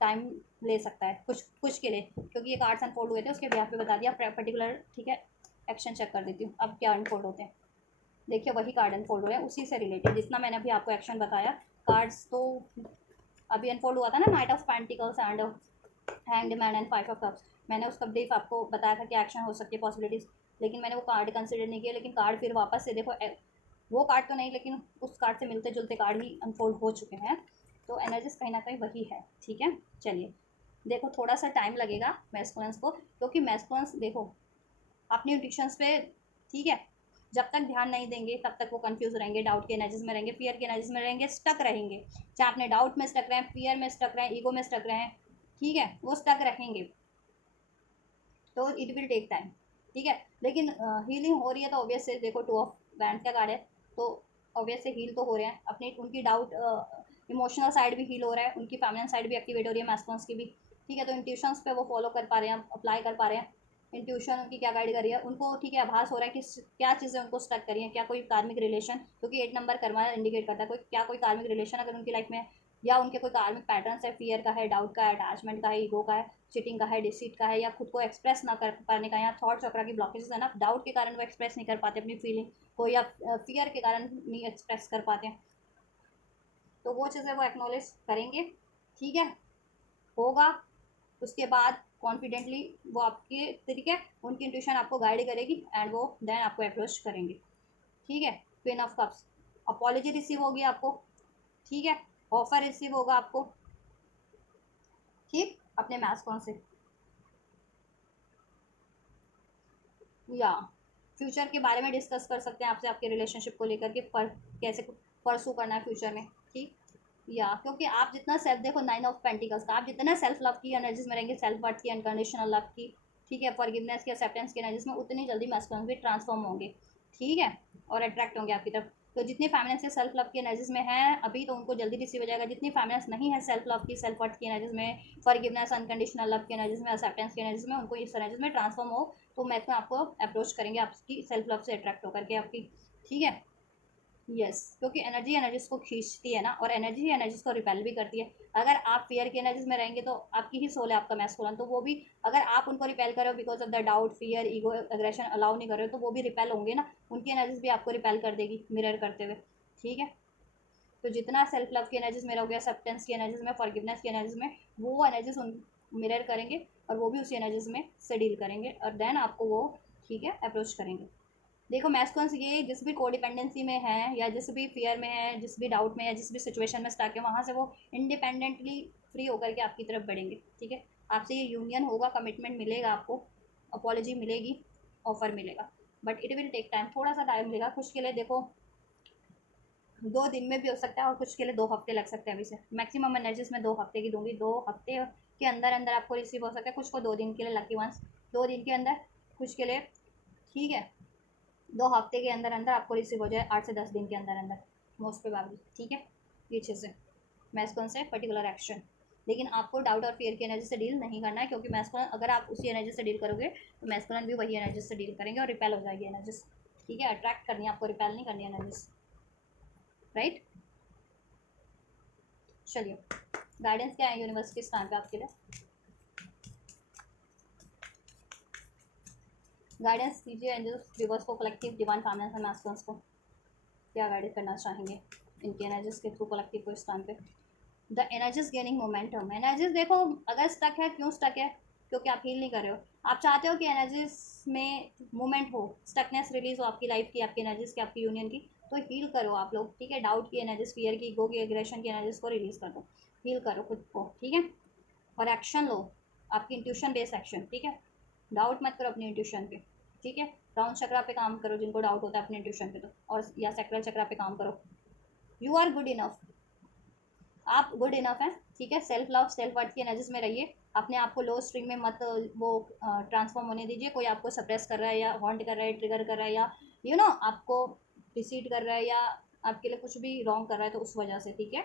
टाइम ले सकता है कुछ कुछ के लिए, क्योंकि ये कार्ड्स अनफोल्ड हुए थे उसके ब्याह पे बता दिया पर्टिकुलर, ठीक है, एक्शन चेक कर देती हूँ अब क्या अनफोल्ड होते हैं, देखिए वही कार्ड अनफोल्ड हो रहे हैं उसी से रिलेटेड जितना मैंने अभी आपको एक्शन बताया, कार्ड्स तो अभी अनफोल्ड हुआ था ना, night of pentacles and hanged man and 5 of cups, मैंने उसका ब्रीफ आपको बताया था कि एक्शन हो सकती है पॉसिबिलिटीज़, लेकिन मैंने वो कार्ड कंसिडर नहीं किया, लेकिन कार्ड फिर वापस से देखो वो कार्ड तो नहीं, लेकिन उस कार्ड से मिलते जुलते कार्ड ही अनफोल्ड हो चुके हैं, तो एनर्जीज कहीं ना कहीं वही है, ठीक है, चलिए देखो थोड़ा सा टाइम लगेगा मैस्कुलिन्स को, क्योंकि मैस्कुलिन्स देखो अपनी इंट्यूशंस पे, ठीक है, जब तक ध्यान नहीं देंगे तब तक वो कंफ्यूज रहेंगे, डाउट के एनर्जीज में रहेंगे, फियर के एनर्जीज में रहेंगे, स्टक रहेंगे। चाहे अपने डाउट में स्टक रहें, फियर में स्टक रहें, ईगो में स्टक रहें, ठीक है, वो स्टक रहेंगे। तो इट विल टेक टाइम, ठीक है। लेकिन हीलिंग हो रही है तो ऑब्वियस से देखो 2 ऑफ बैंड का कार्ड है, तो ऑब्वियस से हील तो हो रहे हैं अपनी, उनकी डाउट इमोशनल साइड भी हील हो रहा है, उनकी फेमिनिन साइड भी एक्टिवेट हो रही है, मैस्कुलिन की भी, ठीक है। तो इंट्यूशंस पे वो फॉलो कर पा रहे हैं, अप्लाई कर पा रहे हैं, इंट्यूशन उनकी क्या गाइड कर रही है उनको, ठीक है। आभास हो रहा है कि क्या चीज़ें उनको स्टक करी हैं, क्या कोई कार्मिक रिलेशन, क्योंकि 8 नंबर कर्मा इंडिकेट करता है कोई कार्मिक रिलेशन अगर उनकी लाइफ में, या उनके कोई कार्मिक पैटर्न्स है, फियर का है, डाउट का है, अटैचमेंट का है, ईगो का है, चीटिंग का है, डिसीट का है, या खुद को एक्सप्रेस ना कर पाने का, या थॉट चक्रा की ब्लॉकेजेस है ना, डाउट के कारण वो एक्सप्रेस नहीं कर पाते अपनी फीलिंग को, या फियर के कारण नहीं एक्सप्रेस कर पाते हैं। तो वो चीज़ें वो एक्नॉलेज करेंगे, ठीक है, होगा। उसके बाद कॉन्फिडेंटली वो आपके तरीके, उनकी इंट्यूशन आपको गाइड करेगी एंड वो देन आपको अप्रोच करेंगे, ठीक है। Queen of cups, apology receive होगी आपको, ठीक है, ऑफर रिसीव होगा आपको, ठीक, अपने मैस्कॉन से, या फ्यूचर के बारे में डिस्कस कर सकते हैं आपसे, आपके रिलेशनशिप को लेकर के कैसे परसू करना है फ्यूचर में, ठीक। या क्योंकि आप जितना सेल्फ देखो 9 ऑफ पेंटिकल्स का, आप जितना सेल्फ लव की एनर्जीज में रहेंगे, सेल्फ वर्थ की, अनकंडीशनल लव की, ठीक है, फॉरगिवनेस की, एक्सेप्टेंस की एनर्जीज में, उतनी जल्दी मैस्कुलिन भी ट्रांसफॉर्म होंगे, ठीक है, और अट्रैक्ट होंगे आपकी तरफ। तो जितनी फैमिनेंस के सेल्फ लव की एनर्जीज में है अभी, तो उनको जल्दी रिसीव हो जाएगा। जितनी फैमिनेंस नहीं है सेल्फ लव की, सेल्फ वर्थ की एनर्जीज में, फॉरगिवनेस, अनकंडीशनल लव की एनर्जीज में, एक्सेप्टेंस की एनर्जीज में, उनको इस एनर्जीज में ट्रांसफॉर्म हो, तो मैक्सिमम आपको अप्रोच करेंगे आपकी सेल्फ लव से अट्रैक्ट होकर के आपकी, ठीक है। यस, क्योंकि एनर्जी एनर्जीज को खींचती है ना, और एनर्जी ही एनर्जीज को रिपेल भी करती है। अगर आप फियर की एनर्जीज में रहेंगे तो आपकी ही सोल है आपका मैस्कुलिन, तो वो भी अगर आप उनको रिपेल करो because of the doubt, fear, ego, aggression allow नहीं कर रहे हो, तो वो भी रिपेल होंगे ना, उनकी एनर्जीज भी आपको रिपेल कर देगी मिरर करते हुए, ठीक है। तो जितना सेल्फ लव की एनर्जीज में रहोगे, एक्सेप्टेंस की एनर्जीज में, फॉरगिवनेस की एनर्जीज में, वो एनर्जीज उन मिरर करेंगे, और वो भी उसी एनर्जीज में से डील करेंगे, और देन आपको वो, ठीक है, अप्रोच करेंगे। देखो मैस्कुलिन्स ये जिस भी कोडिपेंडेंसी में है, या जिस भी फियर में है, जिस भी डाउट में है, जिस भी सिचुएशन में स्टक है, वहाँ से वो इंडिपेंडेंटली फ्री होकर के आपकी तरफ बढ़ेंगे, ठीक है। आपसे ये यूनियन होगा, कमिटमेंट मिलेगा आपको, अपॉलॉजी मिलेगी, ऑफर मिलेगा, but it will take time, थोड़ा सा टाइम मिलेगा। कुछ के लिए देखो 2 दिन में भी हो सकता है, और कुछ के लिए 2 हफ्ते लग सकते हैं। अभी से मैक्सिमम एनर्जीज में 2 हफ्ते की दूंगी, 2 हफ्ते के अंदर अंदर आपको रिसीव हो सकता है, कुछ को 2 दिन के लिए, लकी वंस 2 दिन के अंदर, कुछ के लिए, ठीक है, 2 हफ्ते के अंदर अंदर आपको रिसीव हो जाए, 8 से 10 दिन के अंदर अंदर मोस्ट प्रोबेबली, ठीक है। ये चीज़ें मैस्कुलिन से पर्टिकुलर एक्शन, लेकिन आपको डाउट और फियर की एनर्जी से डील नहीं करना है, क्योंकि मैस्कुलिन अगर आप उसी एनर्जी से डील करोगे तो मैस्कुलिन भी वही एनर्जी से डील करेंगे, और रिपेल हो जाएगी एनर्जीज, ठीक है। अट्रैक्ट करनी है आपको, रिपेल नहीं करनी एनर्जीज, राइट। चलिए, गाइडेंस क्या है यूनिवर्स के स्थान पे आपके लिए, गाइडेंस दीजिए एंजल्स व्यूवर्स को, collective divine families and masculines को क्या गाइड करना चाहेंगे इनके एनर्जीज के थ्रू कलेक्टिव को इस टाइम पे। The energies gaining momentum, energies देखो अगर स्टक है, क्यों स्टक है, क्योंकि आप हील नहीं कर रहे हो। आप चाहते हो कि एनर्जीज में मूवमेंट हो, स्टकनेस रिलीज हो आपकी लाइफ की, आपकी एनर्जीज की, आपकी यूनियन की, तो हील करो आप लोग, ठीक है। डाउट की एनर्जीज, फियर की, ईगो की, एग्रेशन की एनर्जीज को रिलीज कर दो, हील करो खुद को, ठीक है। और एक्शन लो, आपकी इंट्यूशन बेस्ड एक्शन, ठीक है। डाउट मत करो अपनी इंट्यूशन पे, ठीक है। राउंड चक्रा पे काम करो जिनको डाउट होता है अपने इंट्यूशन पे, तो और या सेक्टर चक्रा पे काम करो। यू आर गुड इनफ, आप गुड इनफ हैं, ठीक है। सेल्फ लव, सेल्फ वर्थ की एनर्जीज में रहिए, अपने आप को लो स्ट्रिंग में मत वो ट्रांसफॉर्म होने दीजिए। कोई आपको सप्रेस कर रहा है, या हॉन्ट कर रहा है, ट्रिगर कर रहा है, या आपको डिसीट कर रहा है, या आपके लिए कुछ भी रॉन्ग कर रहा है, तो उस वजह से, ठीक है,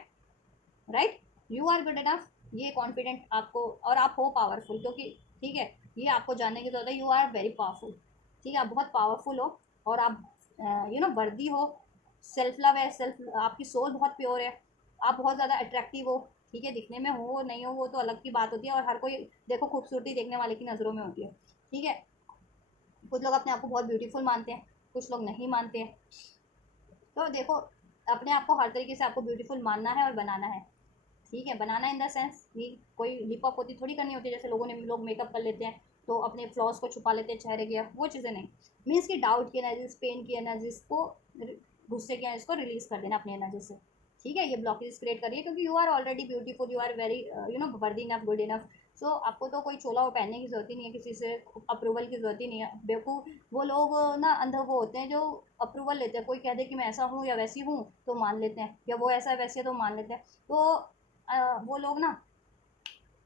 right. You are good enough, ये कॉन्फिडेंट आपको, और आप हो पावरफुल, क्योंकि, ठीक है, ये आपको जानने की जरूरत है, यू आर वेरी पावरफुल, ठीक है। आप बहुत पावरफुल हो, और आप वर्दी हो, सेल्फ लव है, सेल्फ, आपकी सोल बहुत प्योर है, आप बहुत ज़्यादा अट्रैक्टिव हो, ठीक है। दिखने में हो नहीं हो वो तो अलग की बात होती है, और हर कोई देखो खूबसूरती देखने वाले की नज़रों में होती है, ठीक है। कुछ लोग अपने आप को बहुत ब्यूटीफुल मानते हैं, कुछ लोग नहीं मानते हैं। तो देखो, अपने आप को हर तरीके से आपको ब्यूटीफुल मानना है और बनाना है, ठीक है। बनाना इन द सेंस कि कोई लिप अप होती थोड़ी करनी होती है, जैसे लोग मेकअप कर लेते हैं तो अपने फ्लॉज को छुपा लेते हैं चेहरे के, वो चीज़ें नहीं। मीन्स की डाउट की एनर्जीज, पेन की एनर्जीज को, गुस्से की एनर्जीज को रिलीज कर देना अपनी एनर्जी से, ठीक है। ये ब्लॉकेज क्रिएट करिए, क्योंकि you are already beautiful, you are very worthy enough, good enough, so आपको तो कोई चोला वो पहनने की ज़रूरत ही नहीं है, किसी से अप्रूवल की ज़रूरत ही नहीं है। बेवकूफ़ वो लोग ना अंधे वो होते हैं जो अप्रूवल लेते हैं, कोई कह दे कि मैं ऐसा हूँ या वैसी हूँ तो मान लेते हैं, या वो ऐसा है वैसी है तो मान लेते हैं। तो वो लोग ना,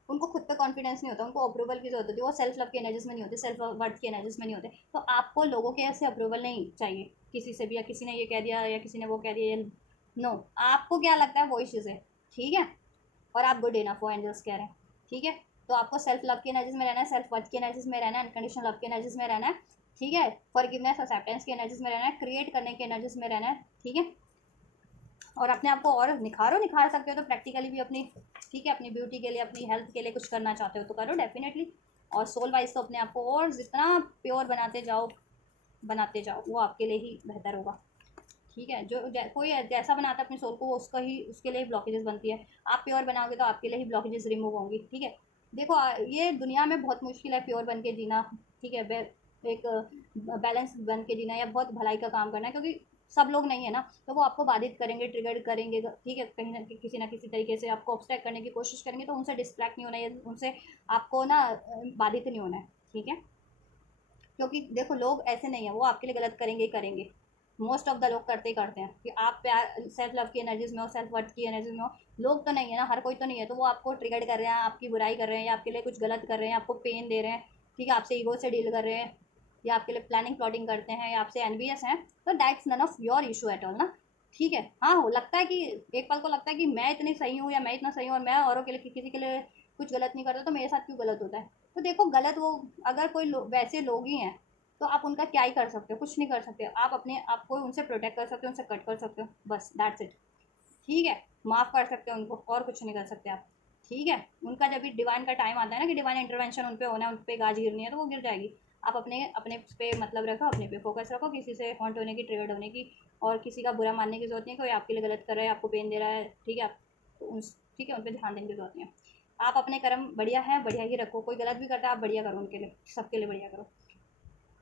उनको खुद पे कॉन्फिडेंस नहीं होता, उनको अप्रूवल की जरूरत होती है, वो सेल्फ लव की एनर्जीज में नहीं होते, सेल्फ वर्थ की एनर्जीज में नहीं होते। तो आपको लोगों के ऐसे अप्रूवल नहीं चाहिए किसी से भी, या किसी ने ये कह दिया या किसी ने वो कह दिया, नो। आपको क्या लगता है वही चीज़ है, ठीक है। और आप गुड इनफ हो, एंजल्स कह रहे हैं, ठीक है। तो आपको सेल्फ लव की एनर्जीज में रहना है, सेल्फ वर्थ की एनर्जीज में रहना है, अनकंडीशनल लव की एनर्जीज में रहना है, ठीक है। फॉरगिवनेस, एक्सेप्टेंस की एनर्जीज में रहना है, क्रिएट करने की एनर्जीज में रहना है, ठीक है। और अपने आप को और निखार सकते हो तो प्रैक्टिकली भी अपनी, ठीक है, अपनी ब्यूटी के लिए, अपनी हेल्थ के लिए कुछ करना चाहते हो तो करो डेफिनेटली। और सोल वाइज तो अपने आप को और जितना प्योर बनाते जाओ वो आपके लिए ही बेहतर होगा, ठीक है। जो कोई जैसा बनाता है अपने सोल को, वो उसका ही, उसके लिए ही ब्लॉकेजेस बनती है। आप प्योर बनाओगे तो आपके लिए ही ब्लॉकेजेस रिमूव होंगी, ठीक है। देखो ये दुनिया में बहुत मुश्किल है प्योर बन के जीना, ठीक है। एक बैलेंस बन के जीना या बहुत भलाई का काम करना है, क्योंकि सब लोग नहीं है ना, तो वो आपको बाधित करेंगे, ट्रिगर करेंगे, ठीक है। कहीं ना किसी तरीके से आपको ऑब्स्ट्रैक्ट करने की कोशिश करेंगे, तो उनसे डिस्ट्रैक्ट नहीं होना है, उनसे आपको ना बाधित नहीं होना है, ठीक है। क्योंकि देखो लोग ऐसे नहीं है, वो आपके लिए गलत करेंगे ही करेंगे। मोस्ट ऑफ द लोग करते ही करते हैं कि आप प्यार सेल्फ लव की एनर्जीज में हो, सेल्फ वर्थ की एनर्जीज में हो। लोग तो नहीं है ना, हर कोई तो नहीं है, तो वो आपको ट्रिगर कर रहे हैं, आपकी बुराई कर रहे हैं, या आपके लिए कुछ गलत कर रहे हैं, आपको पेन दे रहे हैं, ठीक है, आपसे ईगो से डील कर रहे हैं, या आपके लिए प्लानिंग प्लॉटिंग करते हैं, या आपसे एनवियस हैं, तो that's none of your issue at all ना, ठीक है। हाँ, हो लगता है कि एक पल को लगता है कि मैं इतनी सही हूँ या मैं इतना सही हूँ और मैं औरों के लिए, किसी के लिए कुछ गलत नहीं करता, तो मेरे साथ क्यों गलत होता है। तो देखो गलत वो, अगर कोई वैसे लोग ही हैं तो आप उनका क्या ही कर सकते हो, कुछ नहीं कर सकते। आप अपने आप को उनसे प्रोटेक्ट कर सकते हो, उनसे कट कर सकते हो, बस दैट्स इट, ठीक है। माफ़ कर सकते हो उनको, और कुछ नहीं कर सकते आप, ठीक है। उनका जब भी डिवाइन का टाइम आता है ना कि डिवाइन इंटरवेंशन उन पे होना है, उन पे गाज गिरनी है, तो वो गिर जाएगी। आप अपने अपने पे मतलब रखो, अपने पे फोकस रखो, किसी से हॉन्ट होने की, ट्रिगर्ड होने की, और किसी का बुरा मानने की जरूरत नहीं है। कोई आपके लिए गलत कर रहा है, आपको पेन दे रहा है, ठीक है, आप उन, ठीक है, उन पर ध्यान देने की जरूरत नहीं है। आप अपने कर्म बढ़िया है, बढ़िया ही रखो। कोई गलत भी करता है, आप बढ़िया करो उनके लिए, सबके लिए बढ़िया करो,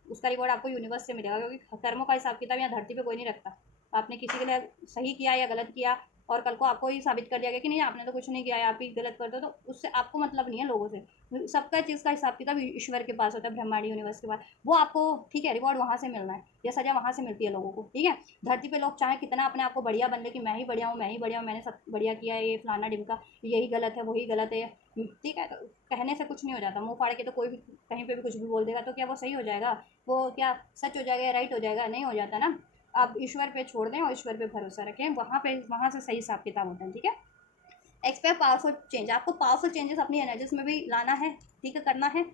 उसका रिवॉर्ड आपको यूनिवर्स से मिलेगा, क्योंकि कर्मों का हिसाब किताब यहाँ धरती पे कोई नहीं रखता। आपने किसी के लिए सही किया या गलत किया, और कल को आपको ही साबित कर दिया गया कि नहीं आपने तो कुछ नहीं किया है, आप ही गलत करते हो, तो उससे आपको मतलब नहीं है लोगों से। सबका चीज़ का हिसाब किताब ईश्वर के पास होता है, ब्रह्मांड यूनिवर्स के पास। वो आपको, ठीक है, रिवॉर्ड वहाँ से मिलना है, या सजा वहाँ से मिलती है लोगों को, ठीक है। धरती पे लोग चाहे कितना अपने आप को बढ़िया बन ले कि मैं ही बढ़िया हूँ, मैं ही बढ़िया हूँ, मैंने सब बढ़िया किया है, ये फलाना डिमका, यही गलत है, वही गलत है, ठीक है। तो कहने से कुछ नहीं हो जाता, मुंह फाड़ के तो कोई भी कहीं पे भी कुछ भी बोल देगा, तो क्या वो सही हो जाएगा, वो क्या सच हो जाएगा या राइट हो जाएगा, नहीं हो जाता ना। आप ईश्वर पे छोड़ दें और ईश्वर पे भरोसा रखें, वहाँ से सही हिसाब किताब होता है, ठीक है। एक्सपेक्ट पावरफुल चेंज, आपको पावरफुल चेंजेस अपनी एनर्जीज में भी लाना है, ठीक है, करना है।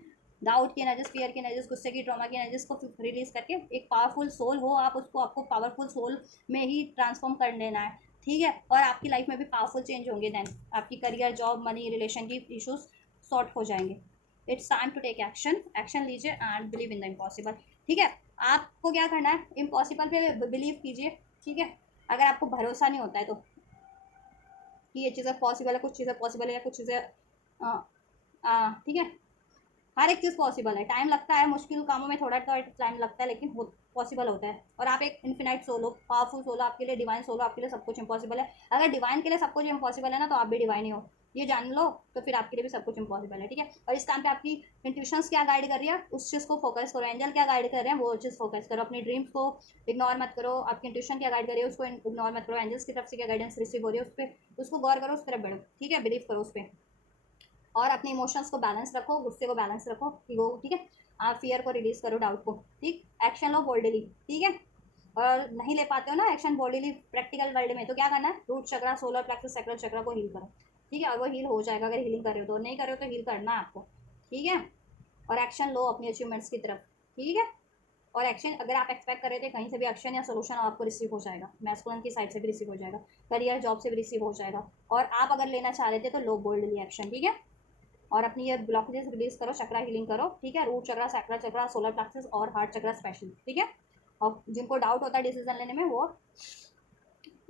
डाउट की एनर्जीज, फियर की एनर्जीज, गुस्से की, ट्रॉमा की एनर्जीज को रिलीज करके एक पावरफुल सोल हो आप, उसको आपको पावरफुल सोल में ही ट्रांसफॉर्म कर लेना है, ठीक है। और आपकी लाइफ में भी पावरफुल चेंज होंगे, देन आपकी करियर, जॉब, मनी, रिलेशन की इशूज सॉर्ट हो जाएंगे। It's time to take action, action लीजिए and believe in the impossible, ठीक है। आपको क्या करना है, इम्पॉसिबल पे बिलीव कीजिए, ठीक है। अगर आपको भरोसा नहीं होता है तो, कि ये चीज़ें पॉसिबल है, कुछ चीज़ें पॉसिबल है, या कुछ चीज़ें ठीक है, हर एक चीज़ पॉसिबल है। टाइम लगता है, मुश्किल कामों में थोड़ा तो टाइम लगता है, लेकिन वो पॉसिबल होता है। और आप एक इन्फिनाइट सोल हो, पावरफुल सोल हो, आपके लिए डिवाइन सोल हो, आपके लिए सब कुछ इम्पॉसिबल है। अगर डिवाइन के लिए सब कुछ इम्पॉसिबल है ना, तो आप भी डिवाइन ही हो, ये जान लो, तो फिर आपके लिए भी सब कुछ इम्पॉसिबल है, ठीक है। और इस टाइम पे आपकी इंट्यूशंस क्या गाइड कर रही है, उस चीज़ को फोकस करो। एंजल क्या गाइड कर रहे हैं, वो चीज़ फोकस करो। अपनी ड्रीम्स को इग्नोर मत करो, आपकी इंट्यूशन क्या गाइड कर रही है उसको इग्नोर मत करो। एंजल्स की तरफ से क्या गाइडेंस रिसीव हो रही है उस पर, उसको गौर करो, उस तरफ बढ़ो, ठीक है, बिलीव करो उस पर। और अपने इमोशंस को बैलेंस रखो, गुस्से को बैलेंस रखो, ठीक है। आप फियर को रिलीज करो, डाउट को, ठीक, एक्शन लो बोल्डली, ठीक है। और नहीं ले पाते हो ना एक्शन बोल्डली प्रैक्टिकल वर्ल्ड में, तो क्या करना है, रूट चक्रा, सोलर प्लेक्सस, सैक्रल चक्रा को हील करो, ठीक है। और वो हील हो जाएगा अगर हीलिंग कर रहे हो तो, नहीं कर रहे हो तो हील करना है आपको, ठीक है। और एक्शन लो अपनी अचीवमेंट्स की तरफ, ठीक है। और एक्शन अगर आप एक्सपेक्ट कर रहे थे कहीं से भी एक्शन या सोल्यूशन आपको रिसीव हो जाएगा, मैस्कुलिन की साइड से भी रिसीव हो जाएगा, करियर जॉब से भी रिसीव हो जाएगा। और आप अगर लेना चाह रहे थे तो लो बोल्डली एक्शन, ठीक है। और अपनी ये ब्लॉकेजेस रिलीज करो, चक्रा हीलिंग करो, ठीक है। रूट चक्रा, सैक्रल चक्रा, सोलर प्लेक्सस और हार्ट चक्रा स्पेशली, ठीक है। और जिनको डाउट होता है डिसीजन लेने में, वो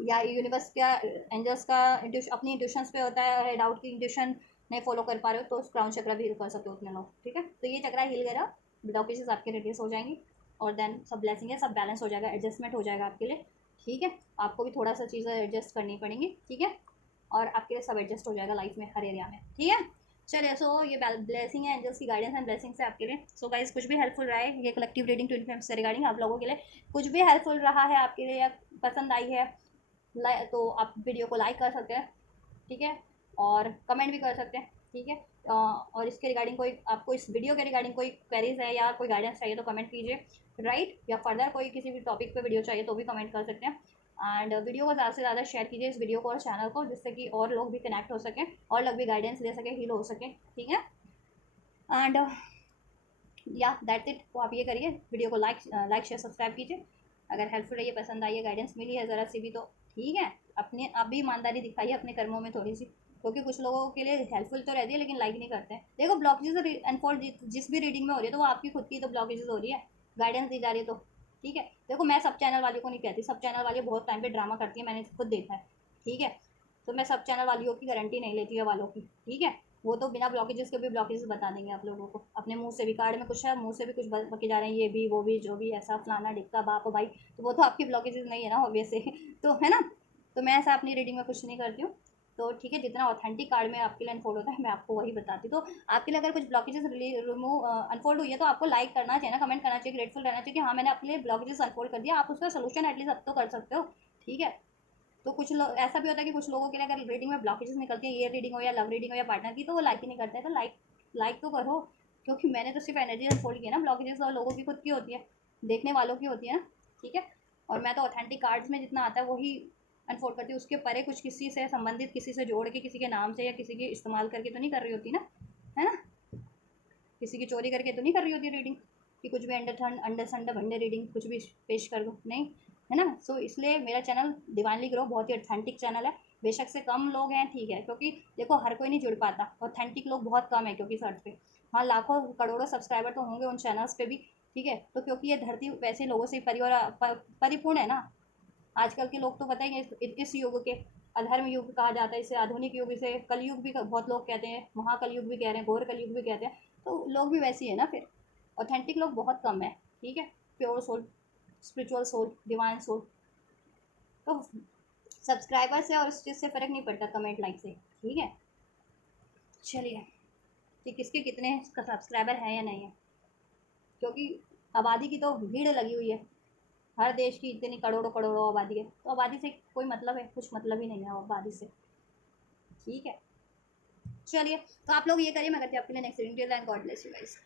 या यूनिवर्स का, एंजल्स का अपनी इंट्यूशंस पे होता है डाउट की, इंट्यूशन नहीं फॉलो कर पा रहे हो तो उस क्राउन चक्रा भी हील कर सकते हो उतने लोग, ठीक है। तो ये चक्रा हील करा, ब्लॉकेजेस आपके रिलीज हो जाएंगी, और देन सब ब्लेसिंग है, सब बैलेंस हो जाएगा, एडजस्टमेंट हो जाएगा आपके लिए, ठीक है। आपको भी थोड़ा सा चीज़ें एडजस्ट करनी पड़ेंगी, ठीक है। और आपके लिए सब एडजस्ट हो जाएगा लाइफ में, हर एरिया में, ठीक है। चलिए, सो ये ब्लेसिंग है, एंजल्स की गाइडेंस एंड ब्लेसिंग्स है आपके लिए। सो गाइस, कुछ भी हेल्पफुल रहा है ये कलेक्टिव रीडिंग 25 से रिगार्डिंग आप लोगों के लिए, कुछ भी हेल्पफुल रहा है आपके लिए या पसंद आई है तो आप वीडियो को लाइक कर सकते हैं, ठीक है, और कमेंट भी कर सकते हैं, ठीक है। और इसके रिगार्डिंग कोई आपको इस वीडियो के रिगार्डिंग कोई क्वेरीज है या कोई गाइडेंस चाहिए तो कमेंट कीजिए, राइट। या फर्दर कोई किसी भी टॉपिक पे वीडियो चाहिए तो भी कमेंट कर सकते हैं। एंड वीडियो को ज़्यादा से ज़्यादा शेयर कीजिए इस वीडियो को और चैनल को, जिससे कि और लोग भी कनेक्ट हो सकें और लोग भी गाइडेंस ले सकें, हील हो सकें, ठीक है। एंड या दैट्स इट। तो आप ये करिए, वीडियो को लाइक शेयर सब्सक्राइब कीजिए। अगर हेल्पफुल रही है, पसंद आई है, गाइडेंस मिली है ज़रा सी भी, तो ठीक है। अपने आप भी ईमानदारी दिखाइए अपने कर्मों में थोड़ी सी, क्योंकि कुछ लोगों के लिए हेल्पफुल तो रहती है लेकिन लाइक नहीं करते हैं। देखो, ब्लॉकेजेस अनफोल्ड जिस भी रीडिंग में हो रही है तो वो आपकी खुद की तो ब्लॉकेजेस हो रही है, गाइडेंस दी जा रही है तो ठीक है। देखो, मैं सब चैनल वालों को नहीं कहती, सब चैनल वाले बहुत टाइम पे ड्रामा करती है, मैंने खुद देखा है, ठीक है। तो मैं सब चैनल वालियों की गारंटी नहीं लेती है वालों की, ठीक है। वो तो बिना ब्लॉकेजेस के भी ब्लॉकेजेस बता देंगे आप लोगों को, अपने मुंह से भी, कार्ड में कुछ है, मुंह से भी कुछ बके जा रहे हैं, ये भी वो भी जो भी ऐसा फलाना डिक्का बाप भाई, तो वो तो आपकी ब्लॉकेजेस नहीं है ना, ऑब्वियसली तो है ना। तो मैं ऐसा अपनी रीडिंग में कुछ नहीं करती हूँ, तो ठीक है। जितना ऑथेंटिक कार्ड में आपके लिए अनफोल्ड होता है मैं आपको वही बताती हूँ। तो आपके लिए अगर कुछ ब्लॉकेजेस रिमूव अनफोल्ड हुई है तो आपको लाइक करना चाहिए ना, कमेंट करना चाहिए, ग्रेटफुल रहना चाहिए कि हाँ मैंने आपके लिए ब्लॉकेजेस अनफोल्ड कर दिया, आप उसका सोल्यूशन एटलीस्ट अब तो कर सकते हो, ठीक है। तो कुछ लोग ऐसा भी होता है कि कुछ लोगों के लिए अगर रीडिंग में ब्लॉकेजेस निकलती है, ये रीडिंग हो या लव रीडिंग हो या पार्टनर की, तो वो लाइक ही नहीं करते हैं। तो लाइक तो करो, क्योंकि मैंने तो सिर्फ एनर्जी अनफोल्ड की है ना, ब्लॉकेजेस और लोगों की खुद की होती है, देखने वालों की होती है ना, ठीक है। और मैं तो ऑथेंटिक कार्ड्स में जितना आता है वही अनफोल्ड करती हूँ, उसके परे कुछ किसी से संबंधित, किसी से जोड़ के, किसी के नाम से या किसी के इस्तेमाल करके तो नहीं कर रही होती ना, है ना। किसी की चोरी करके तो नहीं कर रही होती रीडिंग, कि कुछ भी अंडर संड भंडे रीडिंग कुछ भी पेश कर दूँ, नहीं, है ना। सो इसलिए मेरा चैनल डिवाइनली ग्रो बहुत ही ऑथेंटिक चैनल है। बेशक से कम लोग हैं, ठीक है, क्योंकि देखो हर कोई नहीं जुड़ पाता, ऑथेंटिक लोग बहुत कम है क्योंकि सर्च पे, हाँ लाखों करोड़ों सब्सक्राइबर तो होंगे उन चैनल्स पे भी, ठीक है। तो क्योंकि ये धरती वैसे लोगों से परिपूर्ण है ना। आजकल के लोग तो पता ही है, इस युग के अधर्म युग कहा जाता है इसे, आधुनिक युग इसे, कलयुग भी बहुत लोग कहते हैं, महाकलयुग भी कह रहे हैं, घोर कलयुग भी कहते हैं। तो लोग भी वैसे ही है ना फिर, ऑथेंटिक लोग बहुत कम है, ठीक है। Pure soul, spiritual soul, divine soul, तो सब्सक्राइबर से और उस चीज़ से फ़र्क नहीं पड़ता, कमेंट लाइक से, ठीक है। चलिए, कि किसके कितने सब्सक्राइबर हैं या नहीं है, क्योंकि आबादी की तो भीड़ लगी हुई है, हर देश की इतनी करोड़ों करोड़ों आबादी है, तो आबादी से कोई मतलब है, कुछ मतलब ही नहीं है आबादी से, ठीक है। चलिए, तो आप लोग ये करिए, मैं करती हूँ आपके लिए next reading. Till then, God bless you guys.